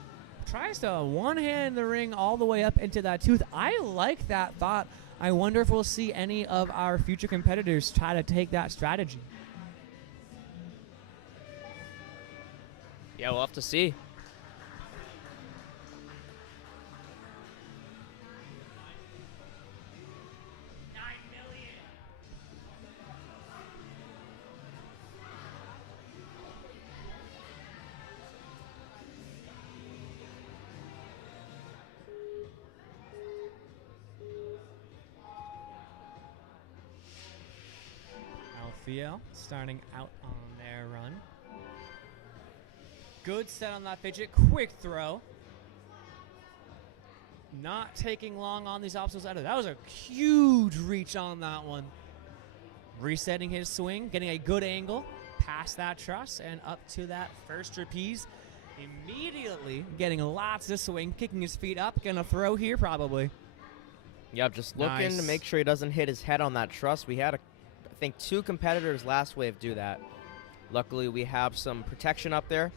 Tries to one-hand the ring all the way up into that tooth. I like that thought. I wonder if we'll see any of our future competitors try to take that strategy. Yeah, we'll have to see. Alfio starting out on their run. Good set on that fidget. Quick throw. Not taking long on these obstacles either. That was a huge reach on that one. Resetting his swing, getting a good angle past that truss and up to that first trapeze. Immediately getting lots of swing, kicking his feet up. Gonna throw here probably. Yep, just looking to Nice. make sure he doesn't hit his head on that truss. We had, I think, 2 competitors last wave do that. Luckily, we have some protection up there.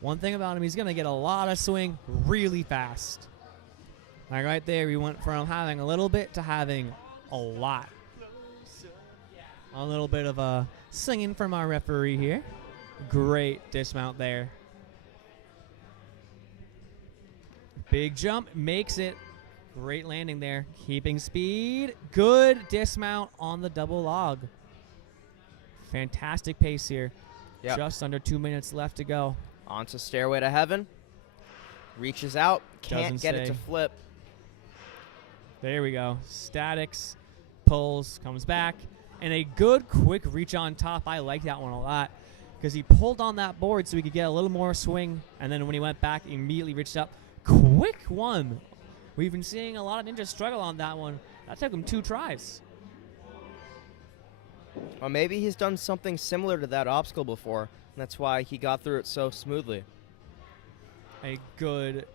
One thing about him, he's going to get a lot of swing really fast. Like right there, we went from having a little bit to having a lot. A little bit of a singing from our referee here. Great dismount there. Big jump, makes it. Great landing there. Keeping speed. Good dismount on the double log. Fantastic pace here. Yep. Just under 2 minutes left to go. Onto Stairway to Heaven. Reaches out. Can't Doesn't get it stay. to flip. There we go. Statics, pulls, comes back. And a good quick reach on top. I like that one a lot because he pulled on that board so he could get a little more swing. And then when he went back, he immediately reached up. Quick one. We've been seeing a lot of ninjas struggle on that one. That took him 2 tries. Well, maybe he's done something similar to that obstacle before. And that's why he got through it so smoothly. A good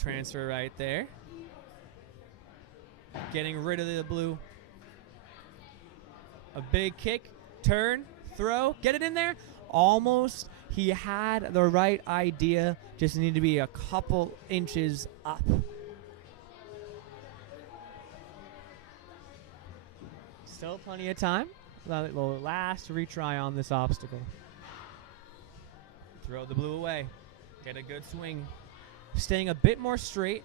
transfer right there. Getting rid of the blue. A big kick, turn, throw, get it in there. Almost. He had the right idea, just needed to be a couple inches up. Still plenty of time. The last retry on this obstacle. Throw the blue away. Get a good swing. Staying a bit more straight.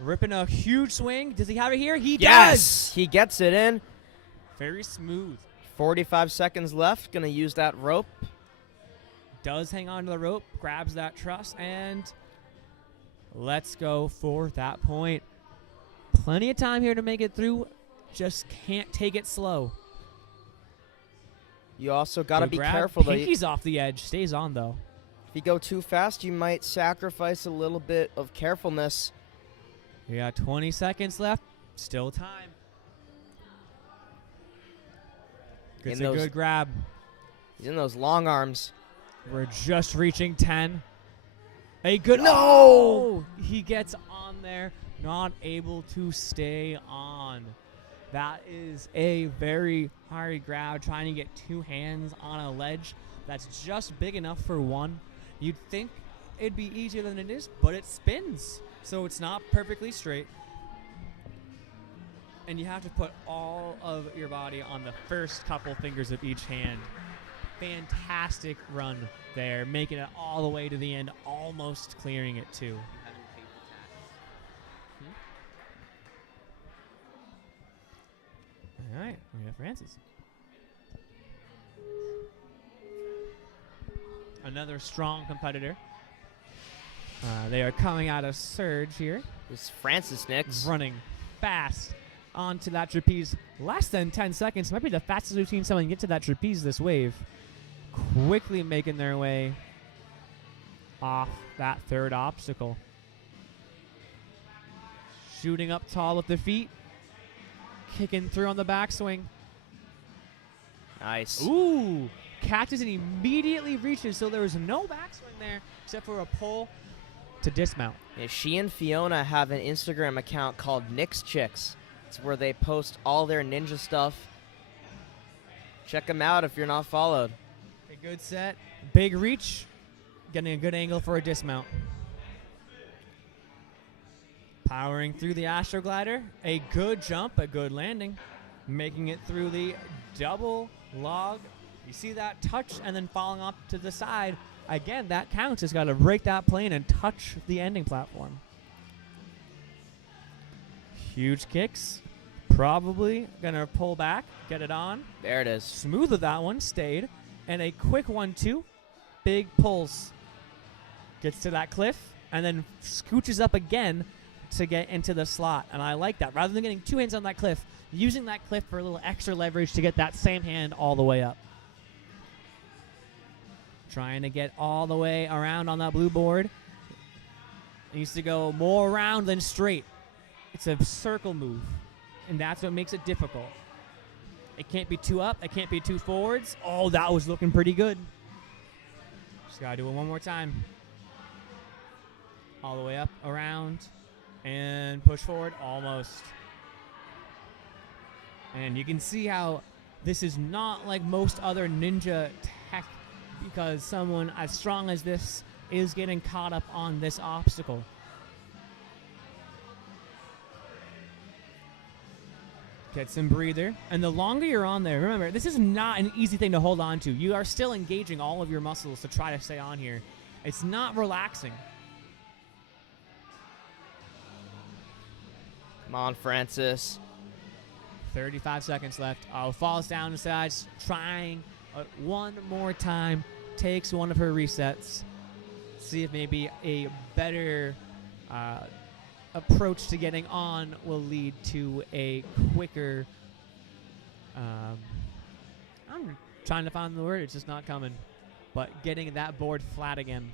Ripping a huge swing. Does he have it here? He does! Yes! He gets it in. Very smooth. 45 seconds left. Going to use that rope. Does hang on to the rope. Grabs that truss. And let's go for that point. Plenty of time here to make it through. Just can't take it slow. You also got to be grab. careful, though. Pinky's off the edge. Stays on, though. If you go too fast, you might sacrifice a little bit of carefulness. We got 20 seconds left. Still time. It's a good grab. He's in those long arms. We're just reaching 10. A good. No! Oh! He gets on there. Not able to stay on. That is a very hard grab. Trying to get two hands on a ledge that's just big enough for one. You'd think it'd be easier than it is, but it spins. So it's not perfectly straight. And you have to put all of your body on the first couple fingers of each hand. Fantastic run there, making it all the way to the end, almost clearing it too. All right, we have Francis. Another strong competitor. They are coming out of surge here. It's Francis Nix. Running fast onto that trapeze. Less than 10 seconds. Might be the fastest we've seen someone get to that trapeze this wave. Quickly making their way off that third obstacle. Shooting up tall with the feet. Kicking through on the backswing. Nice. Ooh. Catches and immediately reaches, so there was no backswing there except for a pull to dismount. Yeah, she and Fiona have an Instagram account called Nix Chicks. It's where they post all their ninja stuff. Check them out if you're not followed. A good set. Big reach. Getting a good angle for a dismount. Powering through the Astroglider. A good jump, a good landing. Making it through the double log. You see that touch and then falling off to the side. Again, that counts. It's got to break that plane and touch the ending platform. Huge kicks. Probably going to pull back, get it on. There it is. Smooth with that one, stayed. And a quick 1-2. Big pulls. Gets to that cliff and then scooches up again to get into the slot. And I like that. Rather than getting two hands on that cliff, using that cliff for a little extra leverage to get that same hand all the way up. Trying to get all the way around on that blue board. It needs to go more around than straight. It's a circle move, and that's what makes it difficult. It can't be too up. It can't be too forwards. Oh, that was looking pretty good. Just got to do it one more time. All the way up, around, and push forward, almost. And you can see how this is not like most other ninja tech, because someone as strong as this is getting caught up on this obstacle. Get some breather. And the longer you're on there, remember, this is not an easy thing to hold on to. You are still engaging all of your muscles to try to stay on here. It's not relaxing. Come on, Francis. 35 seconds left. Oh, falls down the sides, trying one more time. Takes one of her resets. See if maybe a better approach to getting on will lead to a quicker... I'm trying to find the word. It's just not coming. But getting that board flat again.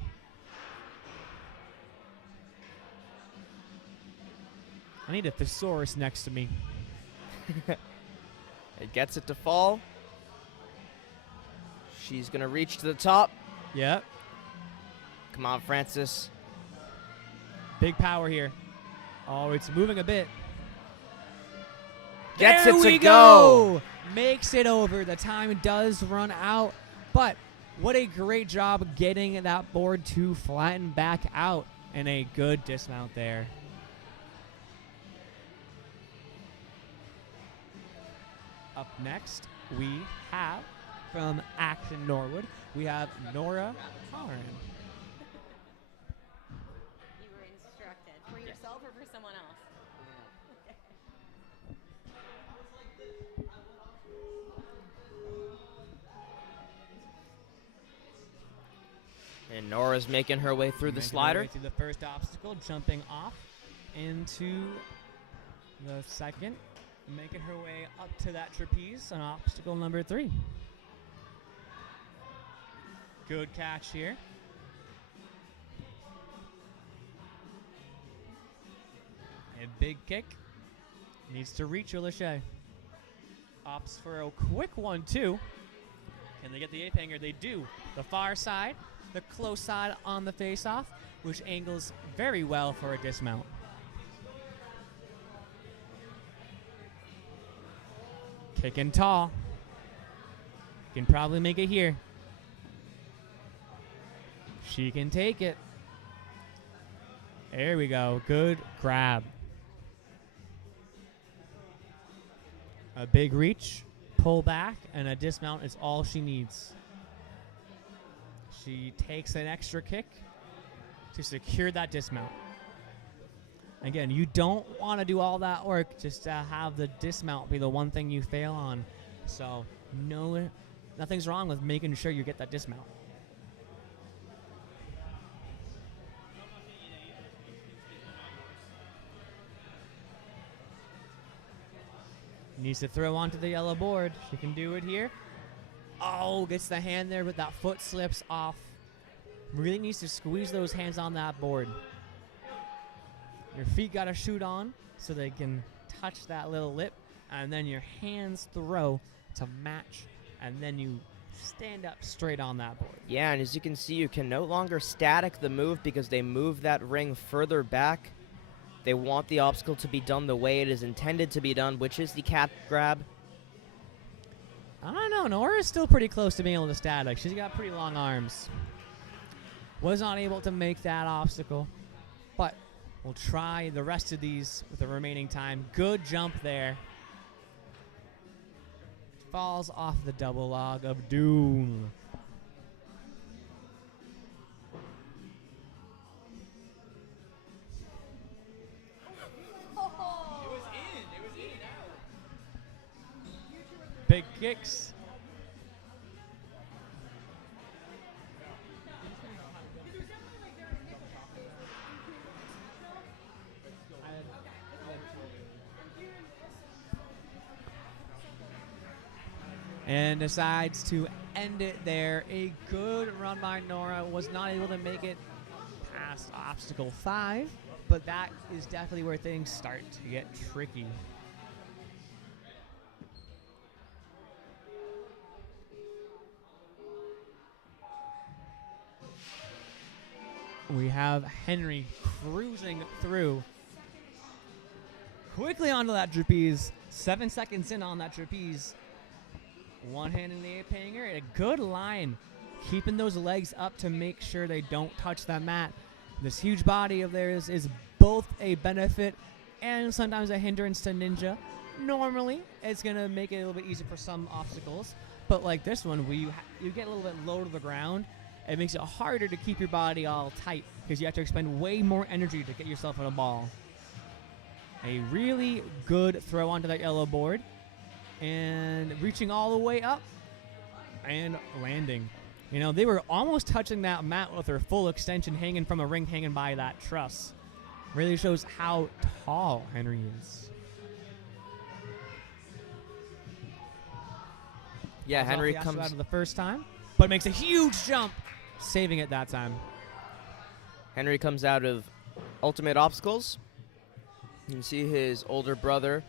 I need a thesaurus next to me. It gets it to fall. She's going to reach to the top. Yep. Come on, Francis. Big power here. Oh, it's moving a bit. Gets there it to we go. Makes it over. The time does run out, but what a great job getting that board to flatten back out, and a good dismount there. Up next, we have from Action Norwood, we have Nora Callanan. You were instructed. For yourself or for someone else? And Nora's making her way through the slider. Her way through the first obstacle, jumping off into the second, making her way up to that trapeze on obstacle number 3. Good catch here. A big kick. Needs to reach Olyshe. Opts for a quick one, too. Can they get the ape hanger? They do. The far side, the close side on the face-off, which angles very well for a dismount. Kicking tall. Can probably make it here. She can take it. There we go. Good grab. A big reach, pull back, and a dismount is all she needs. She takes an extra kick to secure that dismount. Again, you don't want to do all that work just to have the dismount be the one thing you fail on. So nothing's wrong with making sure you get that dismount. Needs to throw onto the yellow board. She can do it here. Oh, gets the hand there, but that foot slips off. Really needs to squeeze those hands on that board. Your feet got to shoot on so they can touch that little lip, and then your hands throw to match, and then you stand up straight on that board. Yeah, and as you can see, you can no longer static the move because they move that ring further back. They want the obstacle to be done the way it is intended to be done, which is the cat grab. I don't know. Nora's still pretty close to being able to static. She's got pretty long arms. Was not able to make that obstacle, but we'll try the rest of these with the remaining time. Good jump there. Falls off the double log of doom. Big kicks. And decides to end it there. A good run by Nora. Was not able to make it past obstacle 5, but that is definitely where things start to get tricky. We have Henry cruising through. Quickly onto that trapeze. 7 seconds in on that trapeze. One hand in the ape hanger. A good line. Keeping those legs up to make sure they don't touch that mat. This huge body of theirs is both a benefit and sometimes a hindrance to Ninja. Normally, it's going to make it a little bit easier for some obstacles. But like this one, where you get a little bit low to the ground, it makes it harder to keep your body all tight because you have to expend way more energy to get yourself on a ball. A really good throw onto that yellow board and reaching all the way up and landing. You know, they were almost touching that mat with their full extension hanging from a ring hanging by that truss. Really shows how tall Henry is. Yeah, Henry comes out of the first time, but makes a huge jump, saving it that time. Henry comes out of Ultimate Obstacles. You can see his older brother,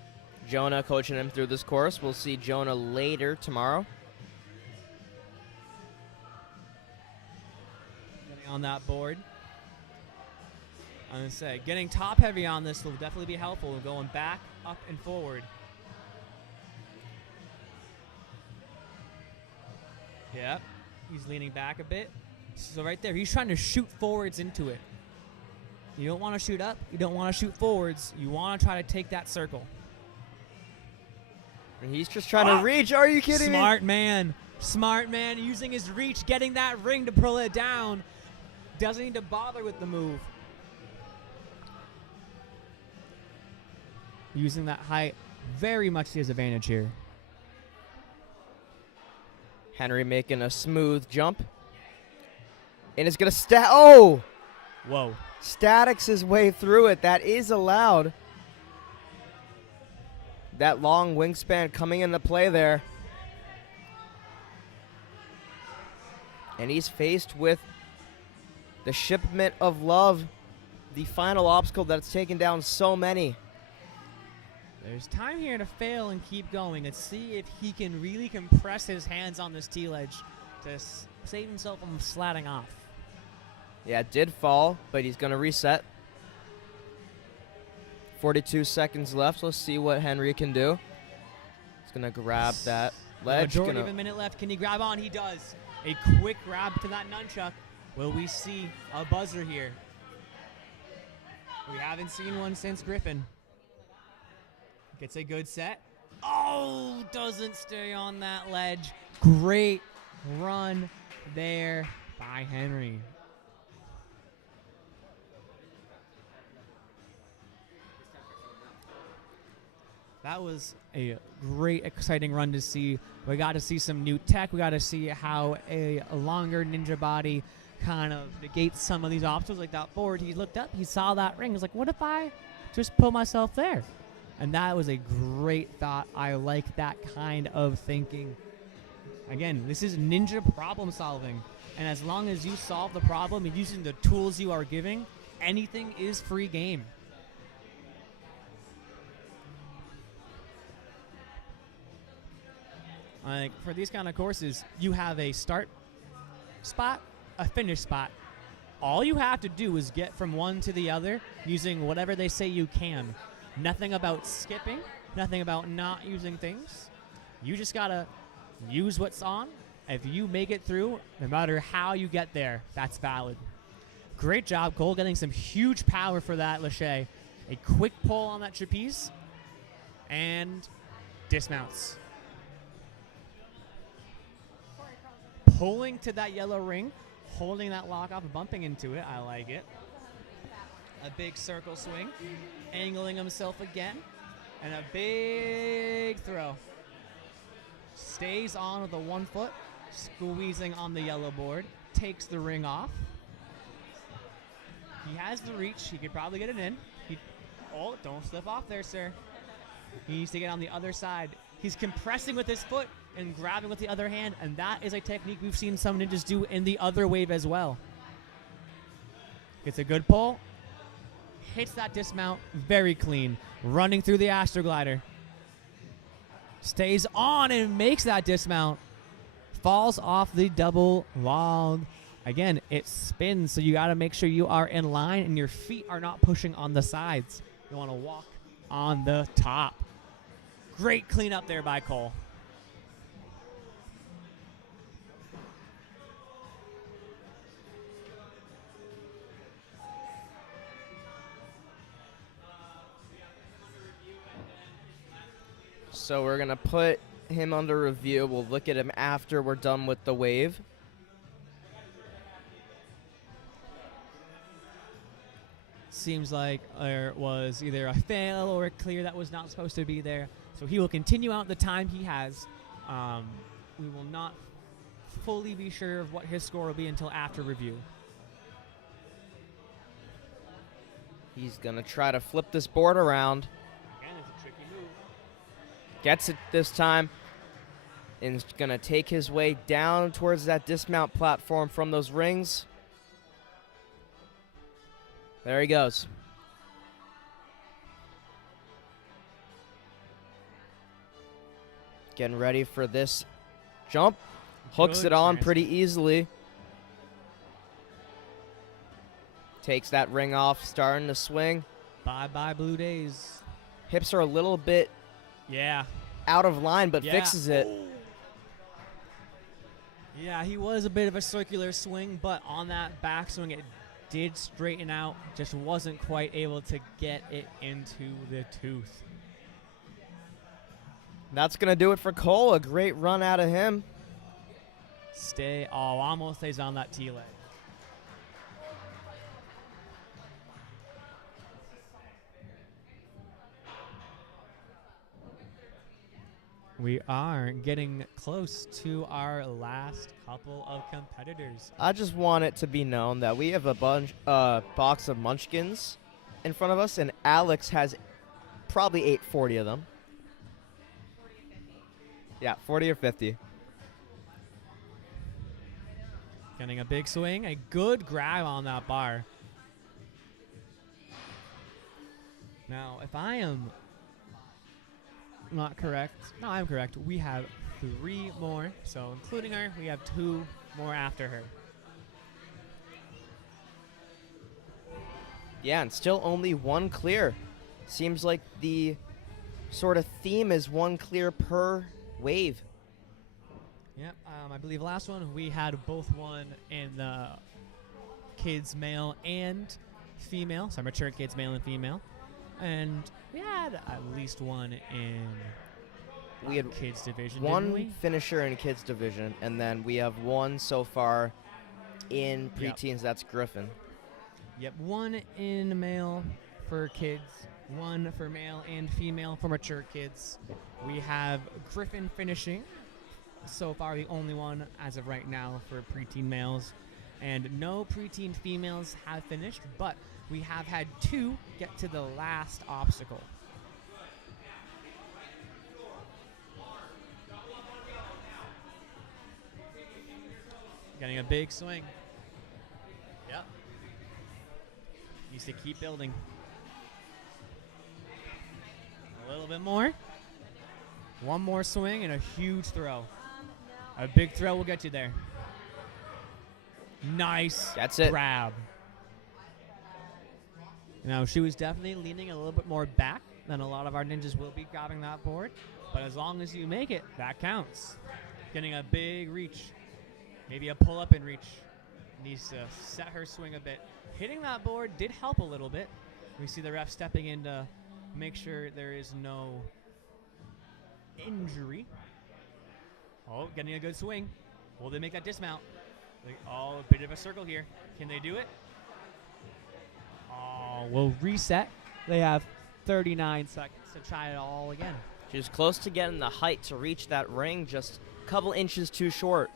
Jonah, coaching him through this course. We'll see Jonah later tomorrow. Getting on that board. I'm going to say, getting top heavy on this will definitely be helpful. Going back, up, and forward. Yep. He's leaning back a bit. So right there, he's trying to shoot forwards into it. You don't want to shoot up. You don't want to shoot forwards. You want to try to take that circle. And he's just trying to reach. Are you kidding me? Smart man. Smart man using his reach, getting that ring to pull it down. Doesn't need to bother with the move. Using that height very much to his advantage here. Henry making a smooth jump. And it's going to oh! Whoa. Statics his way through it. That is allowed. That long wingspan coming into play there. And he's faced with the shipment of love, the final obstacle that's taken down so many. There's time here to fail and keep going. Let's see if he can really compress his hands on this T-ledge to save himself from slatting off. Yeah, it did fall, but he's going to reset. 42 seconds left. Let's see what Henry can do. He's going to grab that ledge. Majority of a minute left. Can he grab on? He does. A quick grab to that nunchuck. Will we see a buzzer here? We haven't seen one since Griffin. Gets a good set. Oh, doesn't stay on that ledge. Great run there by Henry. That was a great, exciting run to see. We got to see some new tech. We got to see how a longer ninja body kind of negates some of these obstacles. Like that forward, he looked up, he saw that ring. He's like, what if I just put myself there? And that was a great thought. I like that kind of thinking. Again, this is ninja problem solving. And as long as you solve the problem and using the tools you are giving, anything is free game. Like for these kind of courses, you have a start spot, a finish spot. All you have to do is get from one to the other using whatever they say you can. Nothing about skipping, nothing about not using things. You just gotta use what's on. If you make it through, no matter how you get there, that's valid. Great job, Cole, getting some huge power for that Lachey. A quick pull on that trapeze, and dismounts. Pulling to that yellow ring, holding that lock off and bumping into it. I like it. A big circle swing, angling himself again, and a big throw. Stays on with the 1 foot, squeezing on the yellow board, takes the ring off. He has the reach. He could probably get it in. Oh, don't slip off there, sir. He needs to get on the other side. He's compressing with his foot and grabbing with the other hand, and that is a technique we've seen some ninjas do in the other wave as well. Gets a good pull. Hits that dismount very clean. Running through the Astroglider. Stays on and makes that dismount. Falls off the double log. Again, it spins, so you got to make sure you are in line and your feet are not pushing on the sides. You want to walk on the top. Great cleanup there by Cole. So we're going to put him under review. We'll look at him after we're done with the wave. Seems like there was either a fail or a clear that was not supposed to be there. So he will continue out the time he has. We will not fully be sure of what his score will be until after review. He's going to try to flip this board around. Again, it's a tricky move. Gets it this time. And is going to take his way down towards that dismount platform from those rings. There he goes. Getting ready for this jump. Hooks it on pretty easily. Takes that ring off, starting to swing. Bye-bye, Blue Days. Hips are a little bit Yeah. out of line, but Yeah. fixes it. Ooh. Yeah, he was a bit of a circular swing, but on that backswing, it did straighten out. Just wasn't quite able to get it into the tooth. That's going to do it for Cole. A great run out of him. Almost stays on that T leg. We are getting close to our last couple of competitors. I just want it to be known that we have a box of munchkins in front of us, and Alex has probably ate 40 of them. Yeah, 40 or 50. Getting a big swing, a good grab on that bar. Now, if I am not correct, no, I'm correct. We have 3 more, so including her, we have 2 more after her. Yeah, and still only 1 clear. Seems like the sort of theme is 1 clear per wave. Yep, I believe last one we had both one in the kids male and female, so mature kids male and female, and we had at least one in We had kids division. Didn't 1 we? finisher in kids division, and then we have 1 so far in preteens. That's Griffin. Yep, 1 in male for kids, 1 for male and female for mature kids. We have Griffin finishing. So far, the only one as of right now for preteen males. And no preteen females have finished, but we have had 2 get to the last obstacle. Getting a big swing. Yep. Needs to keep building. A little bit more. 1 more swing and a huge throw. A big throw will get you there. Nice That's it. grab. Now, she was definitely leaning a little bit more back than a lot of our ninjas will be grabbing that board. But as long as you make it, that counts. Getting a big reach. Maybe a pull-up and reach. Needs to set her swing a bit. Hitting that board did help a little bit. We see the ref stepping in to make sure there is no injury. Oh, getting a good swing. Will they make that dismount? A bit of a circle here. Can they do it? Oh, we'll reset. They have 39 seconds to try it all again. She was close to getting the height to reach that ring, just a couple inches too short.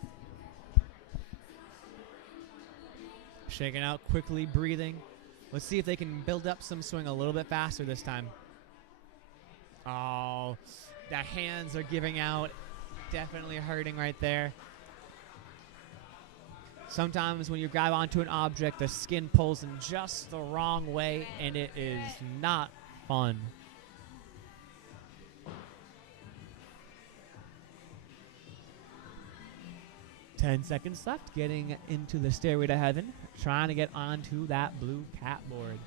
Shaking out, quickly breathing. Let's see if they can build up some swing a little bit faster this time. Oh, the hands are giving out. Definitely hurting right there. Sometimes when you grab onto an object, the skin pulls in just the wrong way, and it is not fun. Ten seconds left, getting into the stairway to heaven, trying to get onto that blue cat board.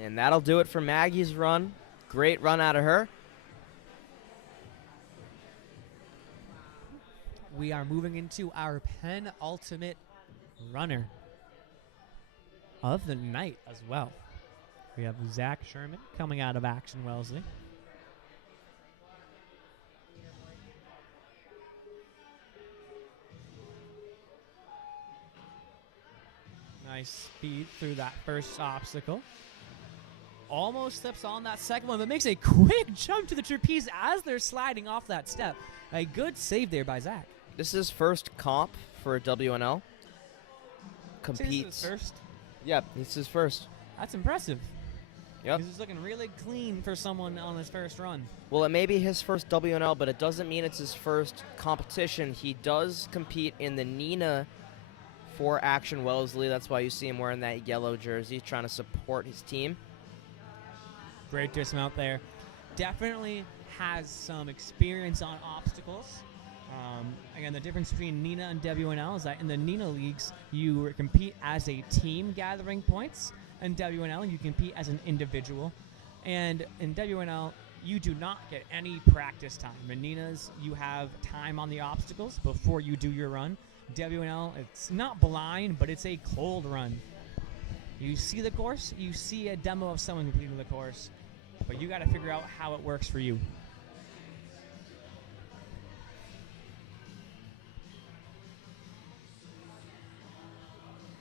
And that'll do it for Maggie's run. Great run out of her. We are moving into our penultimate runner of the night as well. We have Zack Sherman coming out of Action Wellesley. Nice speed through that first obstacle. Almost slips on that second one, but makes a quick jump to the trapeze as they're sliding off that step. A good save there by Zack. This is his first comp for WNL. This is Competes. his first. Yeah, this is his first. That's impressive. Yep. This is looking really clean for someone on his first run. Well, it may be his first WNL, but it doesn't mean it's his first competition. He does compete in the Nina for Action Wellesley. That's why you see him wearing that yellow jersey, trying to support his team. Great dismount there. Definitely has some experience on obstacles. Again, the difference between Nina and WNL is that in the Nina leagues, you compete as a team gathering points. In WNL, you compete as an individual. And in WNL, you do not get any practice time. In Nina's, you have time on the obstacles before you do your run. WNL, it's not blind, but it's a cold run. You see the course, you see a demo of someone completing the course, but you got to figure out how it works for you.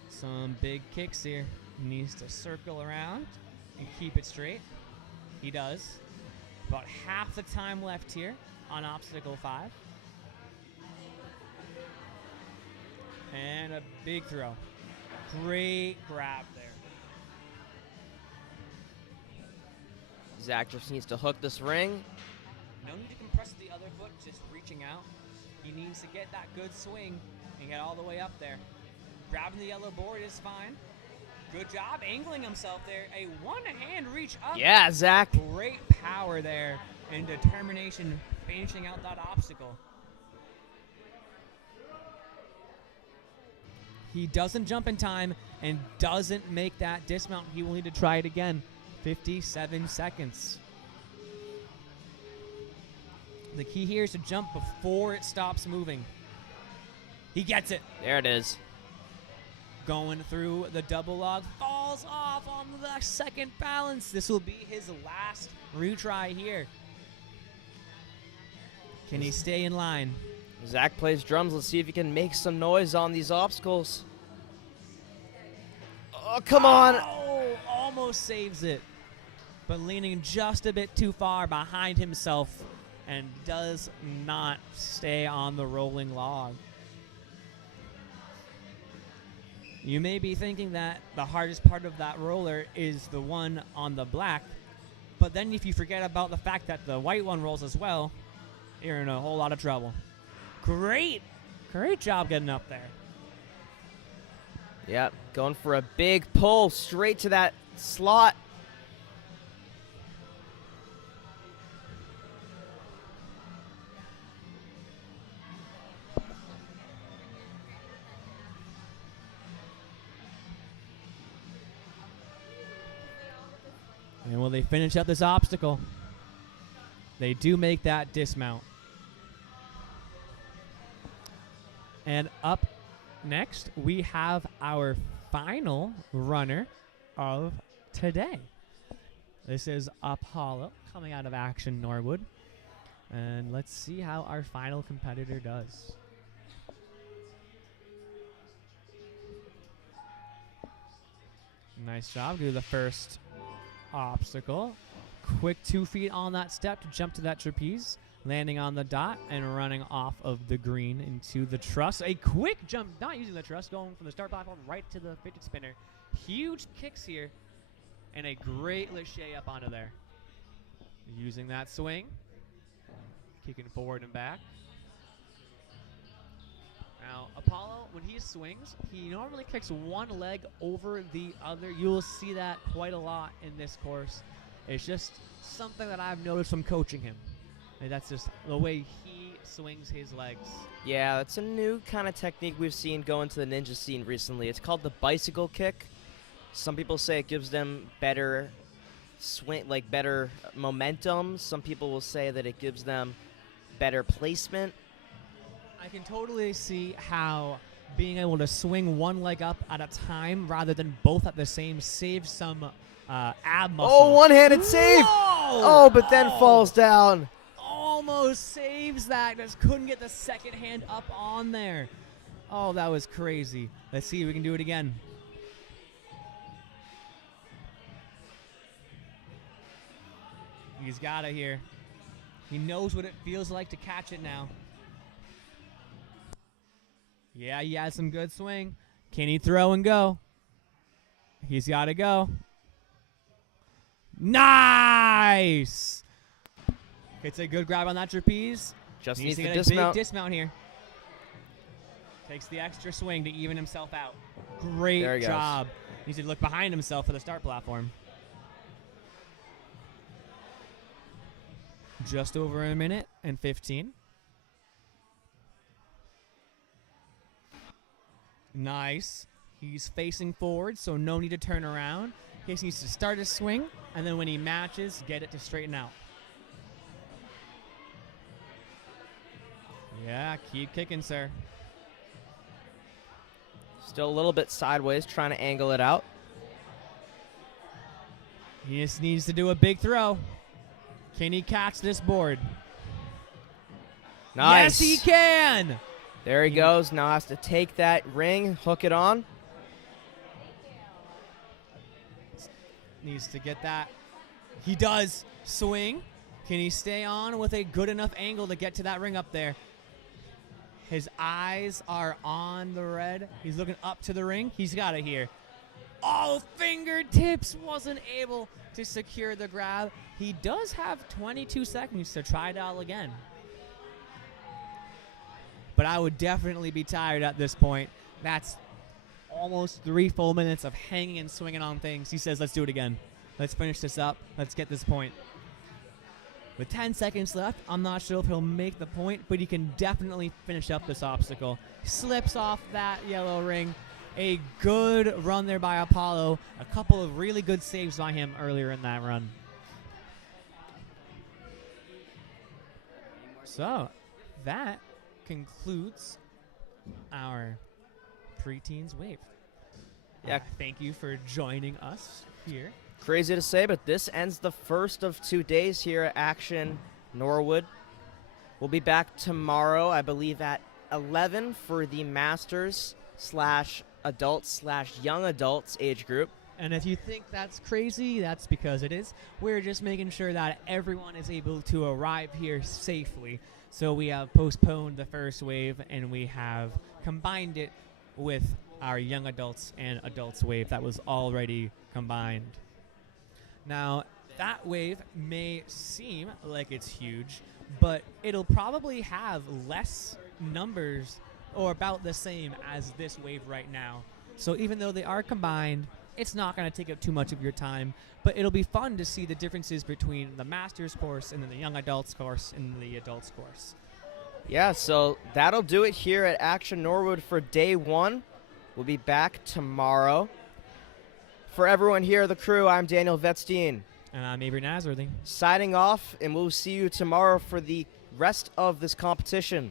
Some big kicks here. He needs to circle around and keep it straight. He does. About half the time left here on obstacle 5. And a big throw. Great grab there. Zack just needs to hook this ring. No need to compress the other foot, just reaching out. He needs to get that good swing and get all the way up there. Grabbing the yellow board is fine. Good job angling himself there. A one-hand reach up. Yeah, Zack. Great power there and determination finishing out that obstacle. He doesn't jump in time and doesn't make that dismount. He will need to try it again. 57 seconds. The key here is to jump before it stops moving. He gets it. There it is. Going through the double log, falls off on the second balance. This will be his last retry here. Can he stay in line? Zack plays drums. Let's see if he can make some noise on these obstacles. Oh, come on. Oh, almost saves it. But leaning just a bit too far behind himself and does not stay on the rolling log. You may be thinking that the hardest part of that roller is the one on the black, but then if you forget about the fact that the white one rolls as well, you're in a whole lot of trouble. Great job getting up there. Yep, going for a big pull straight to that slot. And will they finish up this obstacle? They do make that dismount. And up next, we have our final runner of today. This is Apollo coming out of Action Norwood. And let's see how our final competitor does. Nice job. Do the first obstacle. Quick 2 feet on that step to jump to that trapeze, landing on the dot and running off of the green into the truss. A quick jump, not using the truss, going from the start platform right to the fidget spinner. Huge kicks here and a great lache up onto there. Using that swing, kicking forward and back. Now, Apollo, when he swings, he normally kicks one leg over the other. You'll see that quite a lot in this course. It's just something that I've noticed from coaching him. And that's just the way he swings his legs. Yeah, that's a new kind of technique we've seen go into the ninja scene recently. It's called the bicycle kick. Some people say it gives them better swing, like better momentum. Some people will say that it gives them better placement. I can totally see how being able to swing one leg up at a time rather than both at the same saves some ab muscle. Oh, one-handed save! Whoa! Oh, but then falls down. Almost saves that. Just couldn't get the second hand up on there. Oh, that was crazy. Let's see if we can do it again. He's got it here. He knows what it feels like to catch it now. Yeah, he has some good swing. Can he throw and go? He's got to go. Nice! Gets a good grab on that trapeze. Just Needs needs to to get a dismount. big dismount here. Takes the extra swing to even himself out. Great There he goes. job. Needs to look behind himself for the start platform. Just over a minute and 15. Nice. He's facing forward, so no need to turn around. He just needs to start his swing, and then when he matches, get it to straighten out. Yeah, keep kicking, sir. Still a little bit sideways, trying to angle it out. He just needs to do a big throw. Can he catch this board? Nice. Yes, he can. There he goes. Now has to take that ring, hook it on. Needs to get that. He does. Swing. Can he stay on with a good enough angle to get to that ring up there? His eyes are on the red. He's looking up to the ring. He's got it here. Oh, fingertips. Wasn't able to secure the grab. He does have 22 seconds to try it out again. But I would definitely be tired at this point. That's almost 3 full minutes of hanging and swinging on things. He says, let's do it again. Let's finish this up. Let's get this point. With 10 seconds left, I'm not sure if he'll make the point, but he can definitely finish up this obstacle. Slips off that yellow ring. A good run there by Apollo. A couple of really good saves by him earlier in that run. So, that concludes our preteens wave. Yeah. Thank you for joining us here. Crazy to say, but this ends the first of 2 days here at Action Norwood. We'll be back tomorrow, I believe, at 11 for the Masters / adults / young adults age group. And if you think that's crazy, that's because it is. We're just making sure that everyone is able to arrive here safely. So we have postponed the first wave, and we have combined it with our young adults and adults wave that was already combined. Now, that wave may seem like it's huge, but it'll probably have less numbers or about the same as this wave right now. So even though they are combined, it's not going to take up too much of your time, but it'll be fun to see the differences between the Masters course and then the young adults course and the adults course. Yeah, so that'll do it here at Action Norwood for day 1. We'll be back tomorrow. For everyone here, the crew, I'm Daniel Vetstein. And I'm Avery Nazworthy. Signing off, and we'll see you tomorrow for the rest of this competition.